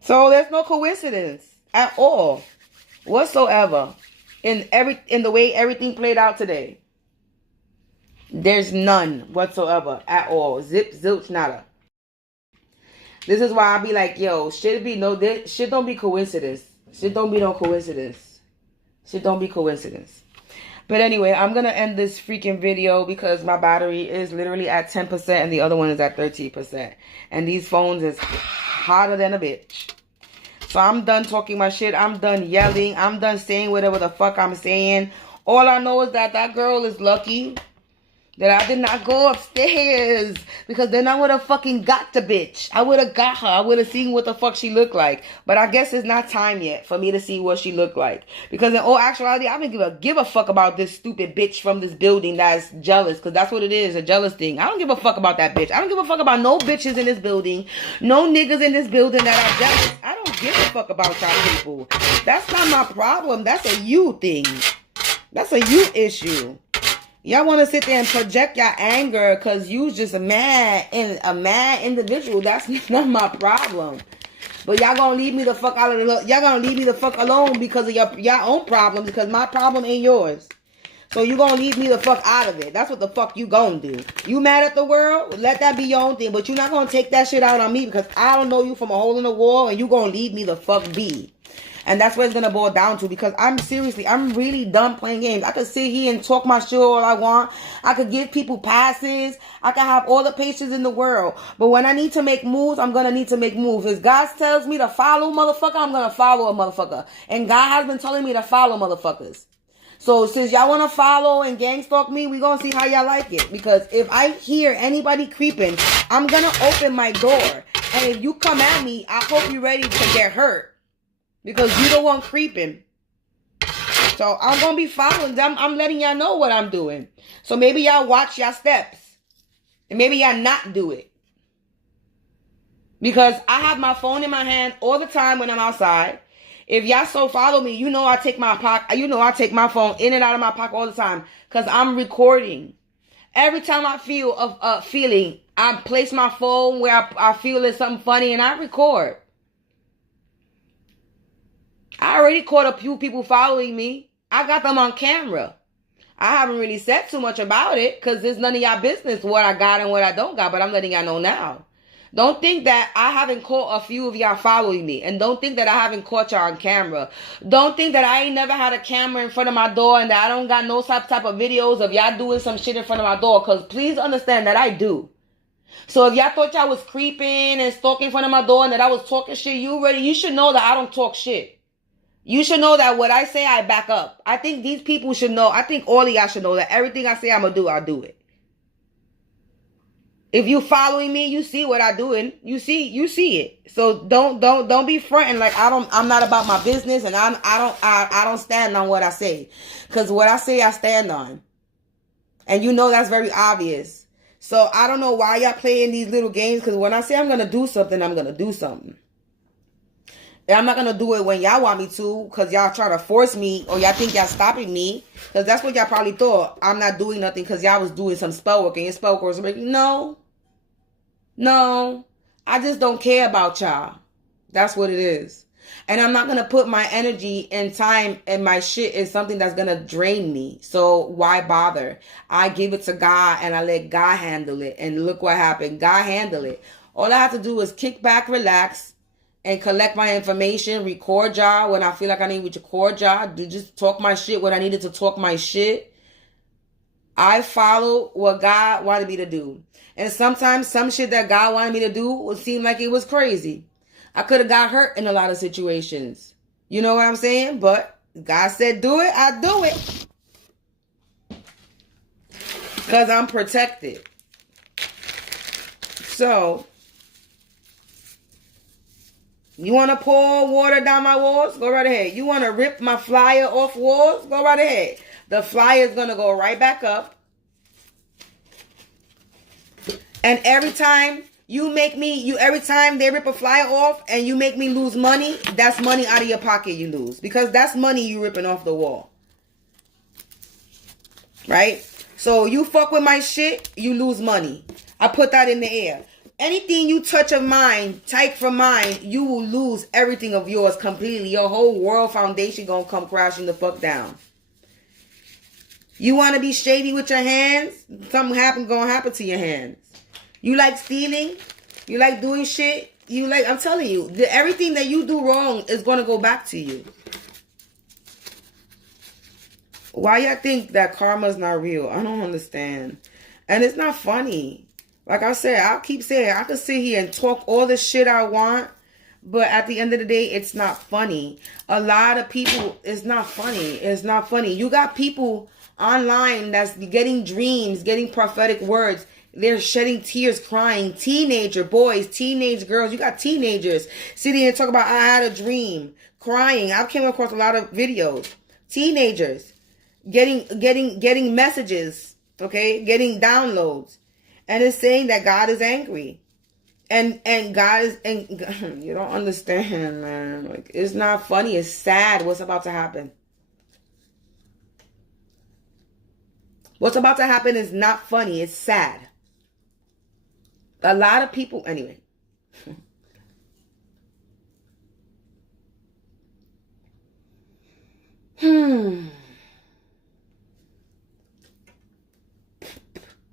So there's no coincidence at all whatsoever in the way everything played out today. There's none whatsoever at all. Zip, zilch, nada. This is why I be like, yo, shit don't be coincidence. Shit don't be no coincidence. Shit don't be coincidence. But anyway, I'm going to end this freaking video because my battery is literally at 10% and the other one is at 13%. And these phones is hotter than a bitch. So I'm done talking my shit. I'm done yelling. I'm done saying whatever the fuck I'm saying. All I know is that girl is lucky that I did not go upstairs, because then I would have fucking got the bitch. I would have got her. I would have seen what the fuck she looked like. But I guess it's not time yet for me to see what she looked like. Because in all actuality, I don't give a fuck about this stupid bitch from this building that's jealous. Because that's what it is, a jealous thing. I don't give a fuck about that bitch. I don't give a fuck about no bitches in this building. No niggas in this building that are jealous. I don't give a fuck about y'all people. That's not my problem. That's a you thing. That's a you issue. Y'all want to sit there and project your anger because you just a mad individual. That's not my problem. But y'all gonna leave me the fuck out of y'all gonna leave me the fuck alone because of your own problems, because my problem ain't yours. So you gonna leave me the fuck out of it. That's what the fuck you gonna do. You mad at the world? Let that be your own thing. But you're not gonna take that shit out on me because I don't know you from a hole in the wall, and you gonna leave me the fuck be. And that's what it's going to boil down to, because I'm really done playing games. I could sit here and talk my shit all I want. I could give people passes. I could have all the patience in the world. But when I need to make moves, I'm going to need to make moves. If God tells me to follow a motherfucker, I'm going to follow a motherfucker. And God has been telling me to follow motherfuckers. So since y'all want to follow and gang stalk me, we going to see how y'all like it. Because if I hear anybody creeping, I'm going to open my door. And if you come at me, I hope you're ready to get hurt. Because you the one creeping. So I'm going to be following them. I'm letting y'all know what I'm doing. So maybe y'all watch y'all steps. And maybe y'all not do it. Because I have my phone in my hand all the time when I'm outside. If y'all so follow me, you know I take my phone in and out of my pocket all the time. Because I'm recording. Every time I feel a feeling, I place my phone where I feel there's something funny and I record. I already caught a few people following me. I got them on camera. I haven't really said too much about it because it's none of y'all business what I got and what I don't got, but I'm letting y'all know now. Don't think that I haven't caught a few of y'all following me. And don't think that I haven't caught y'all on camera. Don't think that I ain't never had a camera in front of my door and that I don't got no type of videos of y'all doing some shit in front of my door. Because please understand that I do. So if y'all thought y'all was creeping and stalking in front of my door and that I was talking shit, you should know that I don't talk shit. You should know that what I say, I back up. I think these people should know. I think all of y'all should know that everything I say I'm going to do, I'll do it. If you following me, you see what I do, and you see it. So don't be fronting like I'm not about my business, and I don't stand on what I say, because what I say I stand on, and you know that's very obvious. So I don't know why y'all playing these little games, because when I say I'm gonna do something, I'm gonna do something. And I'm not gonna do it when y'all want me to, because y'all try to force me, or y'all think y'all stopping me, because that's what y'all probably thought. I'm not doing nothing because y'all was doing some spell work, and your spell work was like, no, I just don't care about y'all. That's what it is. And I'm not going to put my energy and time and my shit in something that's going to drain me. So why bother? I give it to God and I let God handle it. And look what happened. God handled it. All I have to do is kick back, relax, and collect my information, record y'all when I feel like I need to record y'all, just talk my shit when I needed to talk my shit. I follow what God wanted me to do. And sometimes some shit that God wanted me to do would seem like it was crazy. I could have got hurt in a lot of situations. You know what I'm saying? But God said do it, I do it. Because I'm protected. So, you want to pour water down my walls? Go right ahead. You want to rip my flyer off walls? Go right ahead. The flyer is going to go right back up. And every time every time they rip a flyer off and you make me lose money, that's money out of your pocket you lose. Because that's money you ripping off the wall. Right? So you fuck with my shit, you lose money. I put that in the air. Anything you touch of mine, take from mine, you will lose everything of yours completely. Your whole world foundation gonna come crashing the fuck down. You want to be shady with your hands? Something gonna happen to your hands. You like stealing? You like doing shit? I'm telling you, everything that you do wrong is gonna go back to you. Why y'all think that karma's not real? I don't understand. And it's not funny. Like I said, I'll keep saying, I can sit here and talk all the shit I want, but at the end of the day, it's not funny. A lot of people, it's not funny. It's not funny. You got people online that's getting dreams, getting prophetic words. They're shedding tears, crying. Teenager boys, teenage girls. You got teenagers sitting here and talk about, I had a dream, crying. I've came across a lot of videos. Teenagers getting messages, okay, getting downloads, and it's saying that God is angry, and God is, and you don't understand, man. Like, it's not funny. It's sad. What's about to happen? What's about to happen is not funny. It's sad. A lot of people, anyway.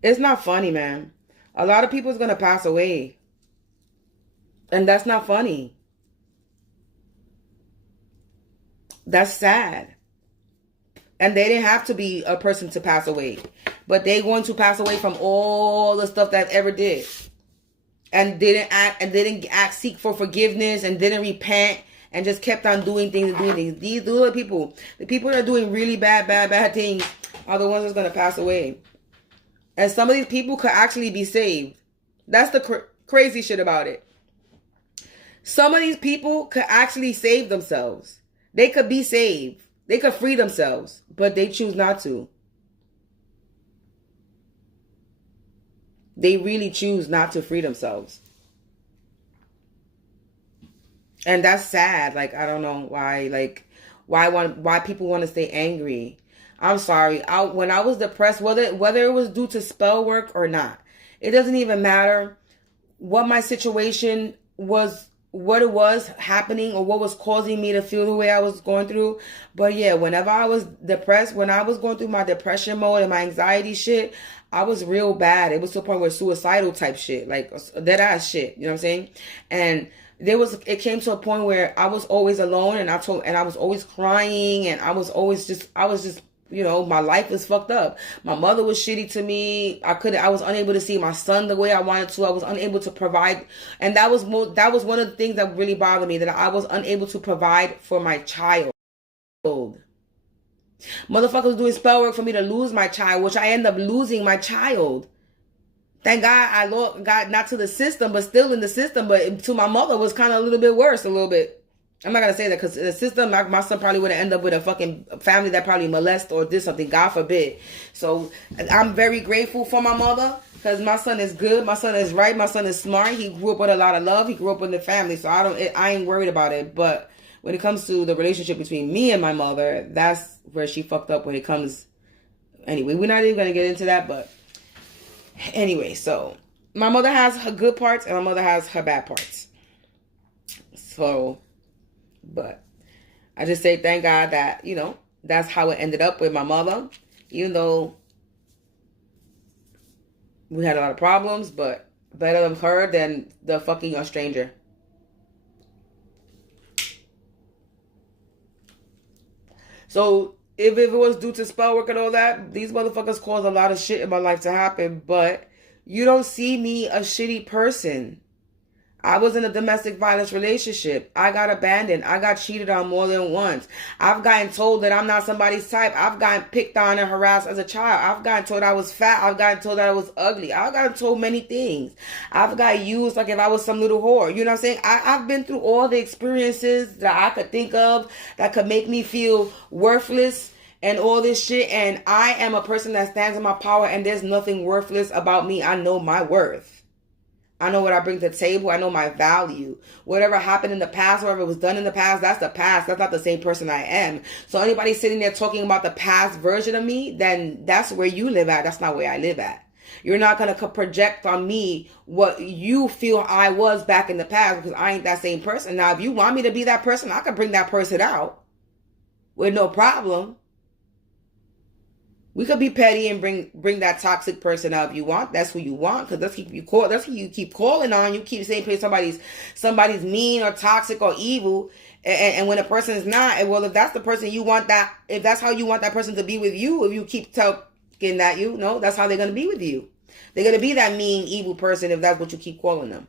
It's not funny, man. A lot of people is going to pass away. And that's not funny. That's sad. And they didn't have to be a person to pass away. But they're going to pass away from all the stuff that ever did. And didn't seek for forgiveness and didn't repent and just kept on doing things and doing things. These are the people that are doing really bad things are the ones that's going to pass away. And some of these people could actually be saved. That's the crazy shit about it. Some of these people could actually save themselves. They could be saved. They could free themselves, but they choose not to. They really choose not to free themselves. And that's sad. Like, I don't know why, why people want to stay angry. I'm sorry. When I was depressed, whether it was due to spell work or not, it doesn't even matter what my situation was what it was happening or what was causing me to feel the way I was going through. But yeah, whenever I was depressed, when I was going through my depression mode and my anxiety shit, I was real bad. It was to the point where suicidal type shit, like dead ass shit. You know what I'm saying? And it came to a point where I was always alone, and I was always crying, and I was just, you know, my life was fucked up. My mother was shitty to me. I was unable to see my son the way I wanted to. I was unable to provide. And that was one of the things that really bothered me, that I was unable to provide for my child. Motherfuckers doing spell work for me to lose my child, which I end up losing my child. Thank God got not to the system, but still in the system. But to my mother was kind of a little bit worse, a little bit. I'm not going to say that because the system, my son probably would have ended up with a fucking family that probably molest or did something, God forbid. So I'm very grateful for my mother because my son is good. My son is right. My son is smart. He grew up with a lot of love. He grew up in the family. So I ain't worried about it. But when it comes to the relationship between me and my mother, that's where she fucked up when it comes. Anyway, we're not even going to get into that. But anyway, so my mother has her good parts and my mother has her bad parts. So... But I just say thank God that, you know, that's how it ended up with my mother. Even though we had a lot of problems, but better than her than the fucking a stranger. So if it was due to spell work and all that, these motherfuckers caused a lot of shit in my life to happen. But you don't see me a shitty person. I was in a domestic violence relationship. I got abandoned. I got cheated on more than once. I've gotten told that I'm not somebody's type. I've gotten picked on and harassed as a child. I've gotten told I was fat. I've gotten told that I was ugly. I've gotten told many things. I've got used like if I was some little whore. You know what I'm saying? I've been through all the experiences that I could think of that could make me feel worthless and all this shit. And I am a person that stands in my power, and there's nothing worthless about me. I know my worth. I know what I bring to the table. I know my value. Whatever happened in the past, whatever was done in the past, that's the past. That's not the same person I am. So anybody sitting there talking about the past version of me, then that's where you live at. That's not where I live at. You're not going to project on me what you feel I was back in the past, because I ain't that same person. Now, if you want me to be that person, I can bring that person out with no problem. We could be petty and bring that toxic person out if you want. That's who you want, because that's who you keep calling on. You keep saying somebody's mean or toxic or evil, and when a person is not, well, if that's the person you want, if that's how you want that person to be with you, if you keep talking that, you know, that's how they're gonna be with you. They're gonna be that mean, evil person if that's what you keep calling them.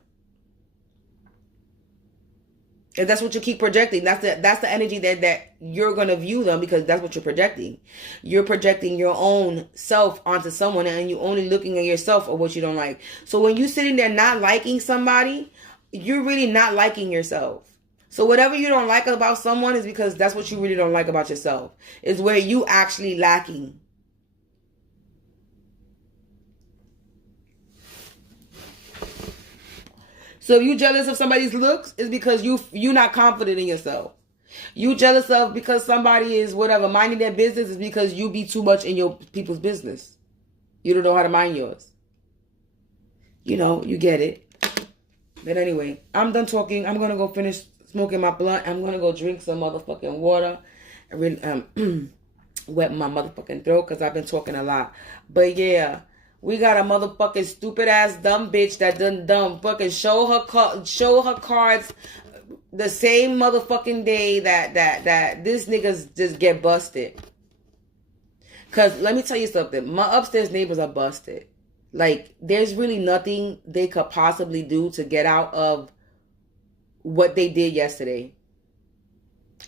If that's what you keep projecting, that's the energy that you're going to view them, because that's what you're projecting. You're projecting your own self onto someone, and you're only looking at yourself or what you don't like. So when you're sitting there not liking somebody, you're really not liking yourself. So whatever you don't like about someone is because that's what you really don't like about yourself. Is where you actually lacking. So if you're jealous of somebody's looks, it's because you're not confident in yourself. You jealous of because somebody is whatever minding their business, is because you be too much in your people's business. You don't know how to mind yours. You know, you get it. But anyway, I'm done talking. I'm gonna go finish smoking my blunt. I'm gonna go drink some motherfucking water and wet my motherfucking throat because I've been talking a lot. But yeah. We got a motherfucking stupid ass dumb bitch that done fucking show her cards the same motherfucking day that this niggas just get busted. Cause let me tell you something, my upstairs neighbors are busted. Like there's really nothing they could possibly do to get out of what they did yesterday.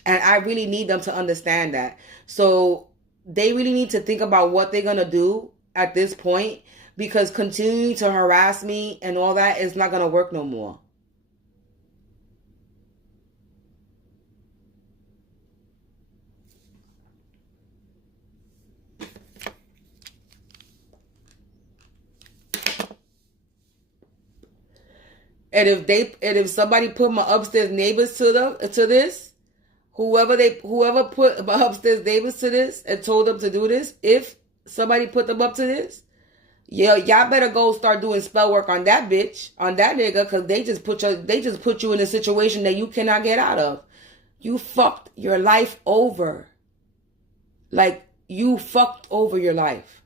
And I really need them to understand that. So they really need to think about what they're gonna do at this point, because continuing to harass me and all that is not going to work no more. And if somebody put my upstairs neighbors to this, whoever put my upstairs neighbors to this and told them to do this, if somebody put them up to this, Yeah, y'all better go start doing spell work on that bitch, on that nigga, because they just put you in a situation that you cannot get out of. You fucked your life over. Like, you fucked over your life.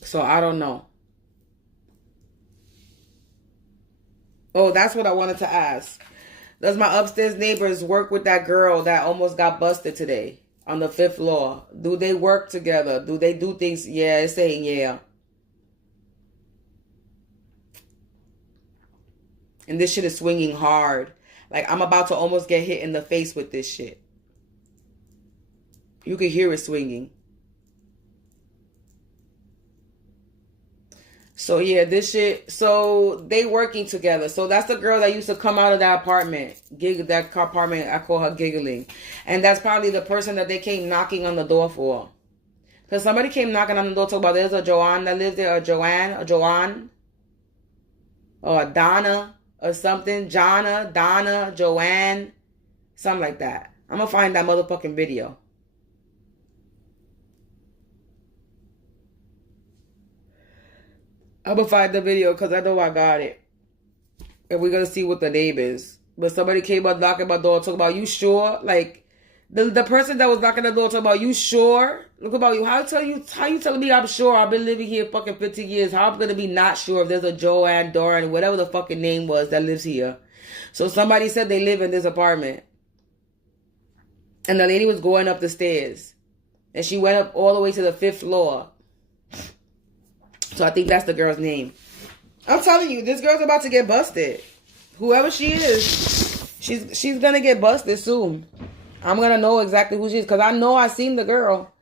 So I don't know. Oh, that's what I wanted to ask. Does my upstairs neighbors work with that girl that almost got busted today on the 5th floor? Do they work together? Do they do things? Yeah, it's saying yeah. And this shit is swinging hard. Like, I'm about to almost get hit in the face with this shit. You can hear it swinging. So, yeah, this shit. So, they working together. So, that's the girl that used to come out of that apartment. That apartment, I call her Giggling. And that's probably the person that they came knocking on the door for. Because somebody came knocking on the door talking about there's a Joanne that lives there. Or Joanne. Or a Donna. Or something. Donna, Joanne. Something like that. I'm going to find that motherfucking video. I'm going to find the video because I know I got it. And we're going to see what the name is. But somebody came up knocking my door talking about, you sure? Like, the person that was knocking the door talking about, you sure? Look about you. How you telling me I'm sure? I've been living here fucking 15 years. How I'm going to be not sure if there's a Joanne, Doran, whatever the fucking name was that lives here. So somebody said they live in this apartment. And the lady was going up the stairs. And she went up all the way to the 5th floor. So I think that's the girl's name. I'm telling you, this girl's about to get busted. Whoever she is, she's gonna get busted soon. I'm gonna know exactly who she is because I know I seen the girl.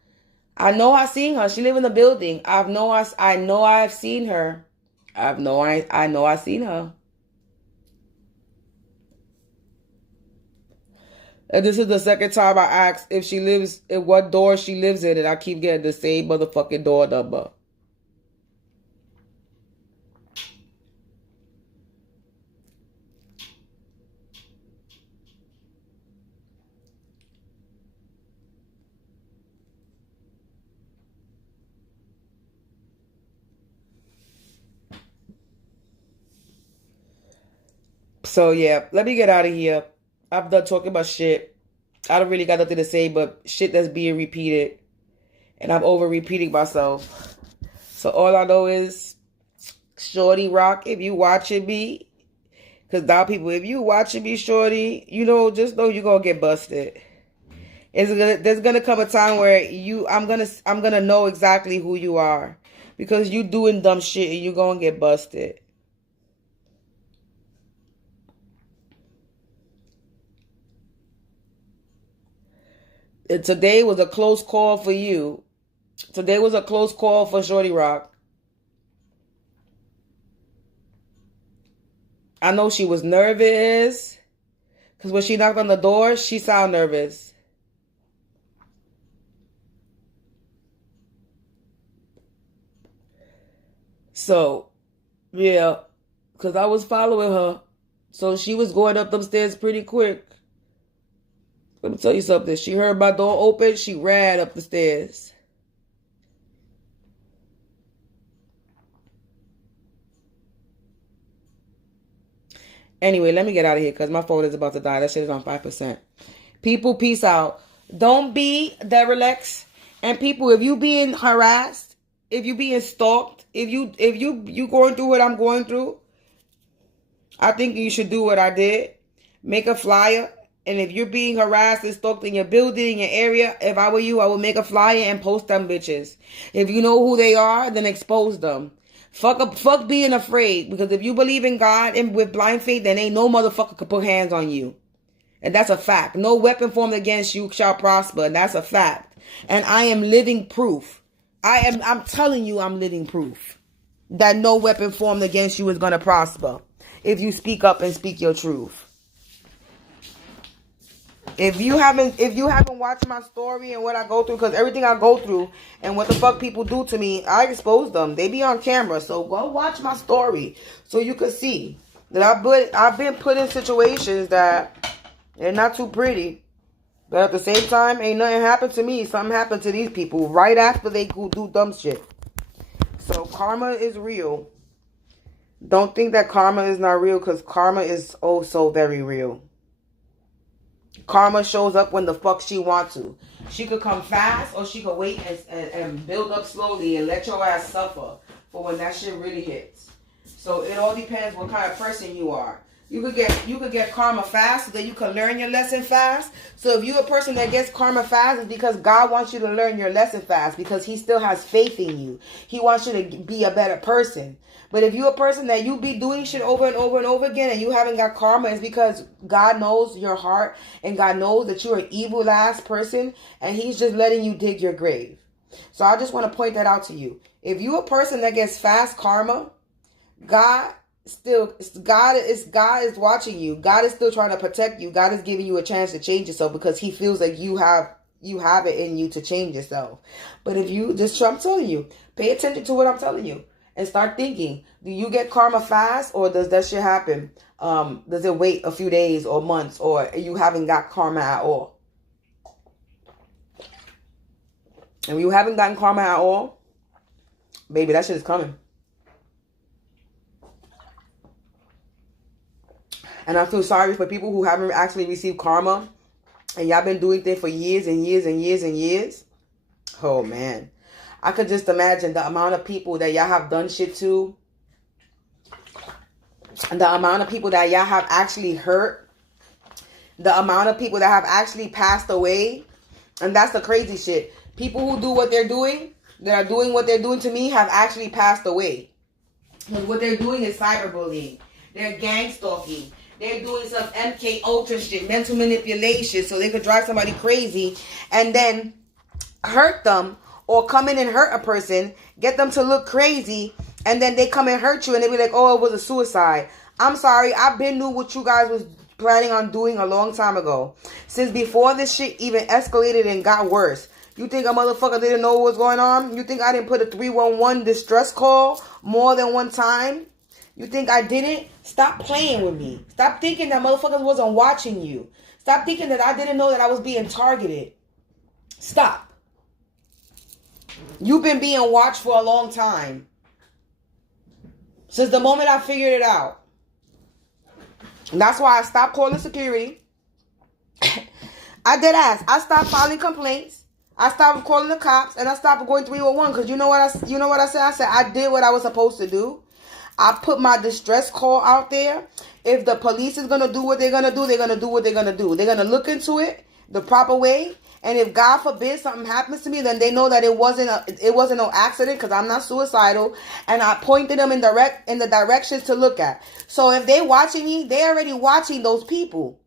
I know I seen her. She live in the building. I know I've seen her. I know I seen her. And this is the second time I asked if she lives in what door she lives in, and I keep getting the same motherfucking door number. So, yeah, let me get out of here. I'm done talking about shit. I don't really got nothing to say, but shit that's being repeated. And I'm over repeating myself. So, all I know is, Shorty Rock, if you watching me, because now people, if you watching me, Shorty, just know you're going to get busted. There's going to come a time where I'm gonna know exactly who you are. Because you doing dumb shit and you're going to get busted. Today was a close call for you. Today was a close call for Shorty Rock. I know she was nervous. Because when she knocked on the door, she sounded nervous. So, yeah. Because I was following her. So she was going up them stairs pretty quick. Let me tell you something. She heard my door open. She ran up the stairs. Anyway, let me get out of here because my phone is about to die. That shit is on 5%. People, peace out. Don't be derelict. And people, if you being harassed, if you being stalked, if you going through what I'm going through, I think you should do what I did. Make a flyer. And if you're being harassed and stalked in your building, your area, if I were you, I would make a flyer and post them bitches. If you know who they are, then expose them. Fuck being afraid. Because if you believe in God and with blind faith, then ain't no motherfucker could put hands on you. And that's a fact. No weapon formed against you shall prosper. And that's a fact. And I am living proof. I'm telling you I'm living proof. That no weapon formed against you is going to prosper. If you speak up and speak your truth. If you haven't watched my story and what I go through, because everything I go through and what the fuck people do to me, I expose them. They be on camera, so go watch my story so you can see that I've been put in situations that They're not too pretty. But at the same time, ain't nothing happened to me. Something happened to these people right after they go do dumb shit. So karma is real. Don't think that karma is not real, because karma is also very real. Karma shows up when the fuck she wants to. She could come fast, or she could wait and build up slowly and let your ass suffer for when that shit really hits. So it all depends what kind of person you are. You could get karma fast so that you can learn your lesson fast. So if you're a person that gets karma fast, it's because God wants you to learn your lesson fast, because he still has faith in you. He wants you to be a better person. But if you're a person that you be doing shit over and over and over again and you haven't got karma, it's because God knows your heart and God knows that you're an evil ass person and he's just letting you dig your grave. So I just want to point that out to you. If you're a person that gets fast karma, God is watching you. God is still trying to protect you. God is giving you a chance to change yourself because he feels like you have it in you to change yourself. But if you I'm telling you, pay attention to what I'm telling you. And start thinking, do you get karma fast, or does that shit happen? Does it wait a few days or months, or you haven't got karma at all? And you haven't gotten karma at all, baby, that shit is coming. And I feel sorry for people who haven't actually received karma, and y'all been doing things for years and years and years and years. Oh, man. I could just imagine the amount of people that y'all have done shit to. And the amount of people that y'all have actually hurt. The amount of people that have actually passed away. And that's the crazy shit. People who do what they're doing, that are doing what they're doing to me, have actually passed away. Because what they're doing is cyberbullying. They're gang stalking. They're doing some MK Ultra shit, mental manipulation, so they could drive somebody crazy and then hurt them. Or come in and hurt a person, get them to look crazy, and then they come and hurt you, and they be like, oh, it was a suicide. I'm sorry, I've been knew what you guys was planning on doing a long time ago. Since before this shit even escalated and got worse. You think a motherfucker didn't know what was going on? You think I didn't put a 311 distress call more than one time? You think I didn't? Stop playing with me. Stop thinking that motherfuckers wasn't watching you. Stop thinking that I didn't know that I was being targeted. Stop. You've been being watched for a long time. Since the moment I figured it out. And that's why I stopped calling security. I did ask. I stopped filing complaints. I stopped calling the cops. And I stopped going 311. Because you know what I said? I said I did what I was supposed to do. I put my distress call out there. If the police is going to do what they're going to do, they're going to do what they're going to do. They're going to look into it the proper way. And if God forbid something happens to me, then they know that it wasn't no accident, because I'm not suicidal. And I pointed them in the directions to look at. So if they watching me, they already watching those people.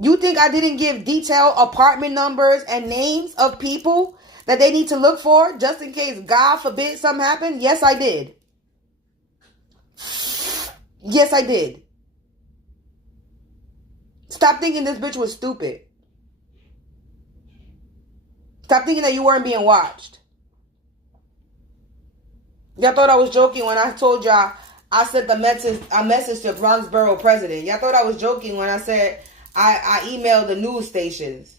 You think I didn't give detailed apartment numbers and names of people that they need to look for just in case God forbid something happened? Yes, I did. Yes, I did. Stop thinking this bitch was stupid. Stop thinking that you weren't being watched. Y'all thought I was joking when I told y'all I sent a message to Bronxborough president. Y'all thought I was joking when I said I emailed the news stations.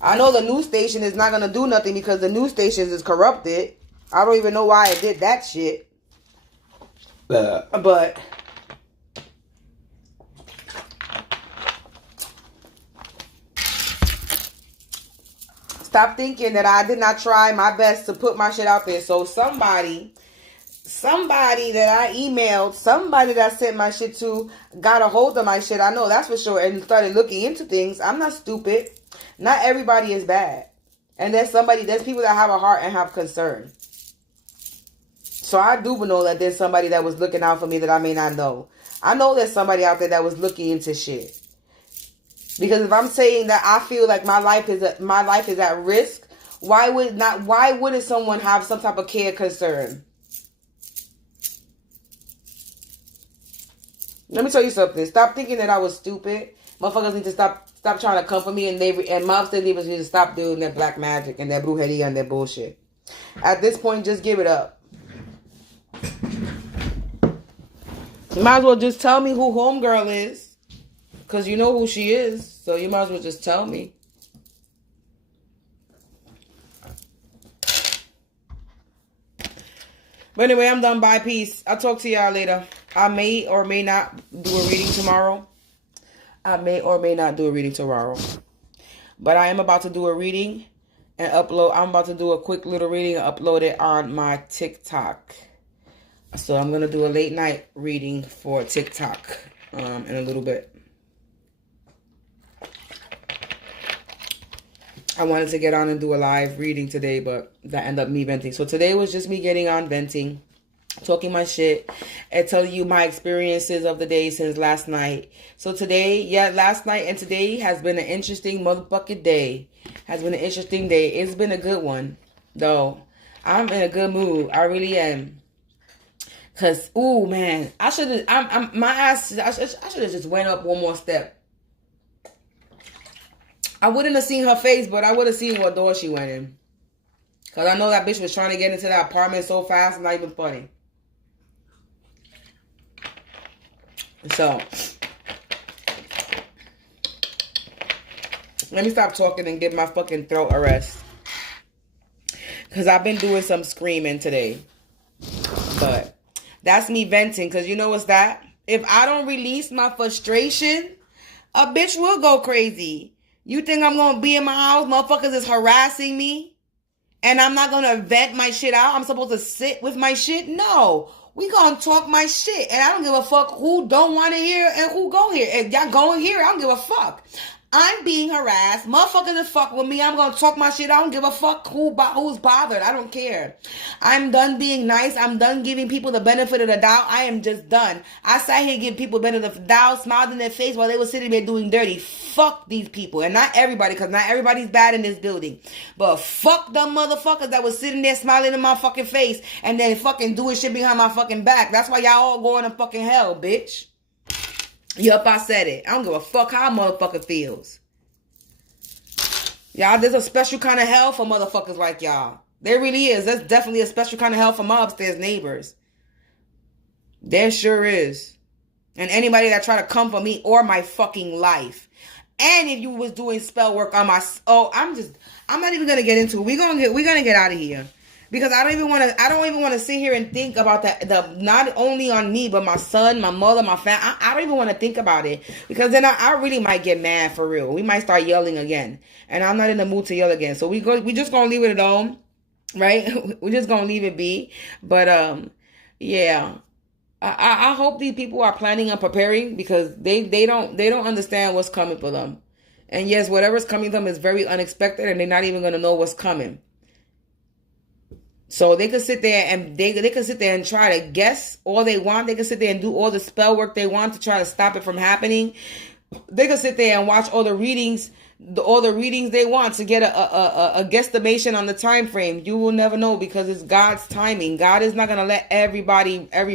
I know the news station is not going to do nothing because the news stations is corrupted. I don't even know why I did that shit. But stop thinking that I did not try my best to put my shit out there. So somebody that I emailed, somebody that I sent my shit to, got a hold of my shit. I know that's for sure. And started looking into things. I'm not stupid. Not everybody is bad. And there's people that have a heart and have concern. So I do know that there's somebody that was looking out for me that I may not know. I know there's somebody out there that was looking into shit. Because if I'm saying that I feel like my life is at risk, why wouldn't someone have some type of care concern? Let me tell you something. Stop thinking that I was stupid. Motherfuckers need to stop trying to come for me, and mob state leaders need to stop doing their black magic and their brujeria and their bullshit. At this point, just give it up. You might as well just tell me who homegirl is. Because you know who she is. So you might as well just tell me. But anyway, I'm done. Bye. Peace. I'll talk to y'all later. I may or may not do a reading tomorrow. But I am about to do a reading and upload. I'm about to do a quick little reading and upload it on my TikTok. So I'm going to do a late night reading for TikTok in a little bit. I wanted to get on and do a live reading today, but that ended up me venting. So today was just me getting on, venting, talking my shit, and telling you my experiences of the day since last night. So today, last night and today has been an interesting motherfucking day. Has been an interesting day. It's been a good one, though. I'm in a good mood. I really am. Cause, ooh, man, I should have. I should have just went up one more step. I wouldn't have seen her face, but I would have seen what door she went in. Cause I know that bitch was trying to get into that apartment so fast, it's not even funny. So, let me stop talking and give my fucking throat a rest. Cause I've been doing some screaming today. But that's me venting. Cause you know what's that? If I don't release my frustration, a bitch will go crazy. You think I'm going to be in my house? Motherfuckers is harassing me. And I'm not going to vent my shit out. I'm supposed to sit with my shit? No. We going to talk my shit. And I don't give a fuck who don't want to hear and who go here. If y'all going here, I don't give a fuck. I'm being harassed. Motherfuckers that fuck with me. I'm going to talk my shit. I don't give a fuck who's bothered. I don't care. I'm done being nice. I'm done giving people the benefit of the doubt. I am just done. I sat here giving people the benefit of the doubt, smiled in their face while they were sitting there doing dirty. Fuck these people. And not everybody, because not everybody's bad in this building. But fuck them motherfuckers that was sitting there smiling in my fucking face and then fucking doing shit behind my fucking back. That's why y'all all going to fucking hell, bitch. Yup, I said it. I don't give a fuck how a motherfucker feels. Y'all, there's a special kind of hell for motherfuckers like y'all. There really is. There's definitely a special kind of hell for my upstairs neighbors. There sure is. And anybody that try to come for me or my fucking life. And if you was doing spell work on my... Oh, I'm not even going to get into it. We're gonna get out of here. Because I don't even want to sit here and think about that. Not only on me, but my son, my mother, my family. I don't even want to think about it. Because then I really might get mad for real. We might start yelling again. And I'm not in the mood to yell again. So we just going to leave it alone. Right? We're just going to leave it be. But, yeah. I hope these people are planning and preparing. Because they don't understand what's coming for them. And yes, whatever's coming to them is very unexpected. And they're not even going to know what's coming. So they could sit there and they could sit there and try to guess all they want. They could sit there and do all the spell work they want to try to stop it from happening. They could sit there and watch all the readings they want to get a guesstimation on the time frame. You will never know because it's God's timing. God is not going to let every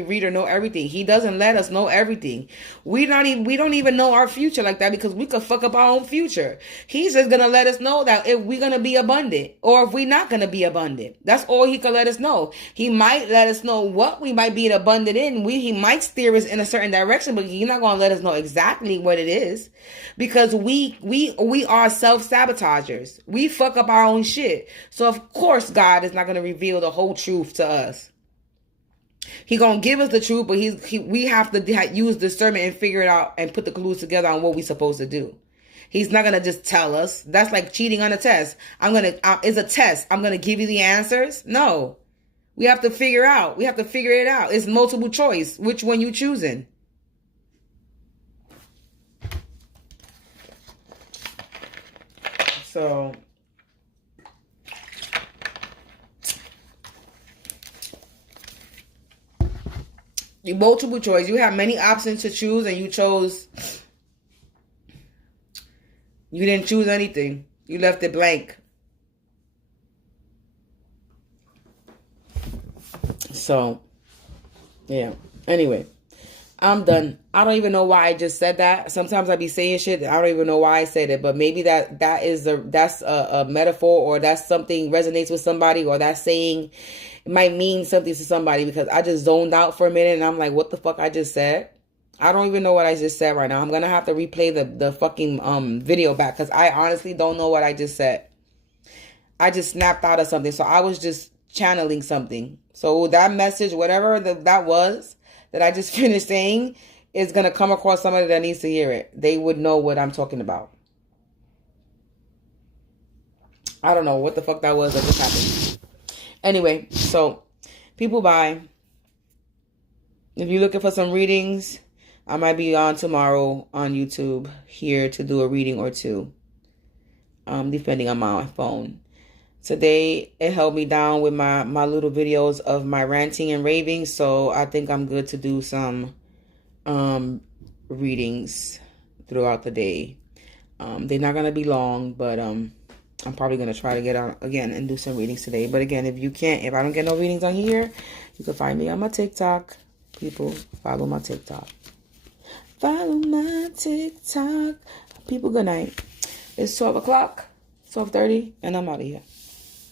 reader know everything. He doesn't let us know everything. We don't even know our future like that because we could fuck up our own future. He's just going to let us know that if we're going to be abundant or if we're not going to be abundant. That's all he could let us know. He might let us know what we might be abundant in. He might steer us in a certain direction, but he's not going to let us know exactly what it is because we are self-sabotagers. We fuck up our own shit. So of course God is not going to reveal the whole truth to us. He going to give us the truth, but we have to use discernment and figure it out and put the clues together on what we're supposed to do. He's not going to just tell us. That's like cheating on a test. It's a test. I'm going to give you the answers. No, we have to figure it out. It's multiple choice. Which one you choosing? So, you multiple choice. You have many options to choose, and you didn't choose anything. You left it blank. So, yeah. Anyway. I'm done. I don't even know why I just said that. Sometimes I be saying shit. I don't even know why I said it. But maybe that's a metaphor or that's something resonates with somebody or that saying it might mean something to somebody because I just zoned out for a minute and I'm like, what the fuck I just said? I don't even know what I just said right now. I'm going to have to replay the fucking video back because I honestly don't know what I just said. I just snapped out of something. So I was just channeling something. So that message, whatever that was that I just finished saying, is going to come across somebody that needs to hear it. They would know what I'm talking about. I don't know what the fuck that was that just happened. Anyway, so people, bye. If you're looking for some readings, I might be on tomorrow on YouTube here to do a reading or two, depending on my phone. Today, it held me down with my little videos of my ranting and raving, so I think I'm good to do some readings throughout the day. They're not going to be long, but I'm probably going to try to get out again and do some readings today. But again, if I don't get no readings on here, you can find me on my TikTok. People, follow my TikTok. Follow my TikTok. People, good night. It's 12 o'clock, 12:30, and I'm out of here.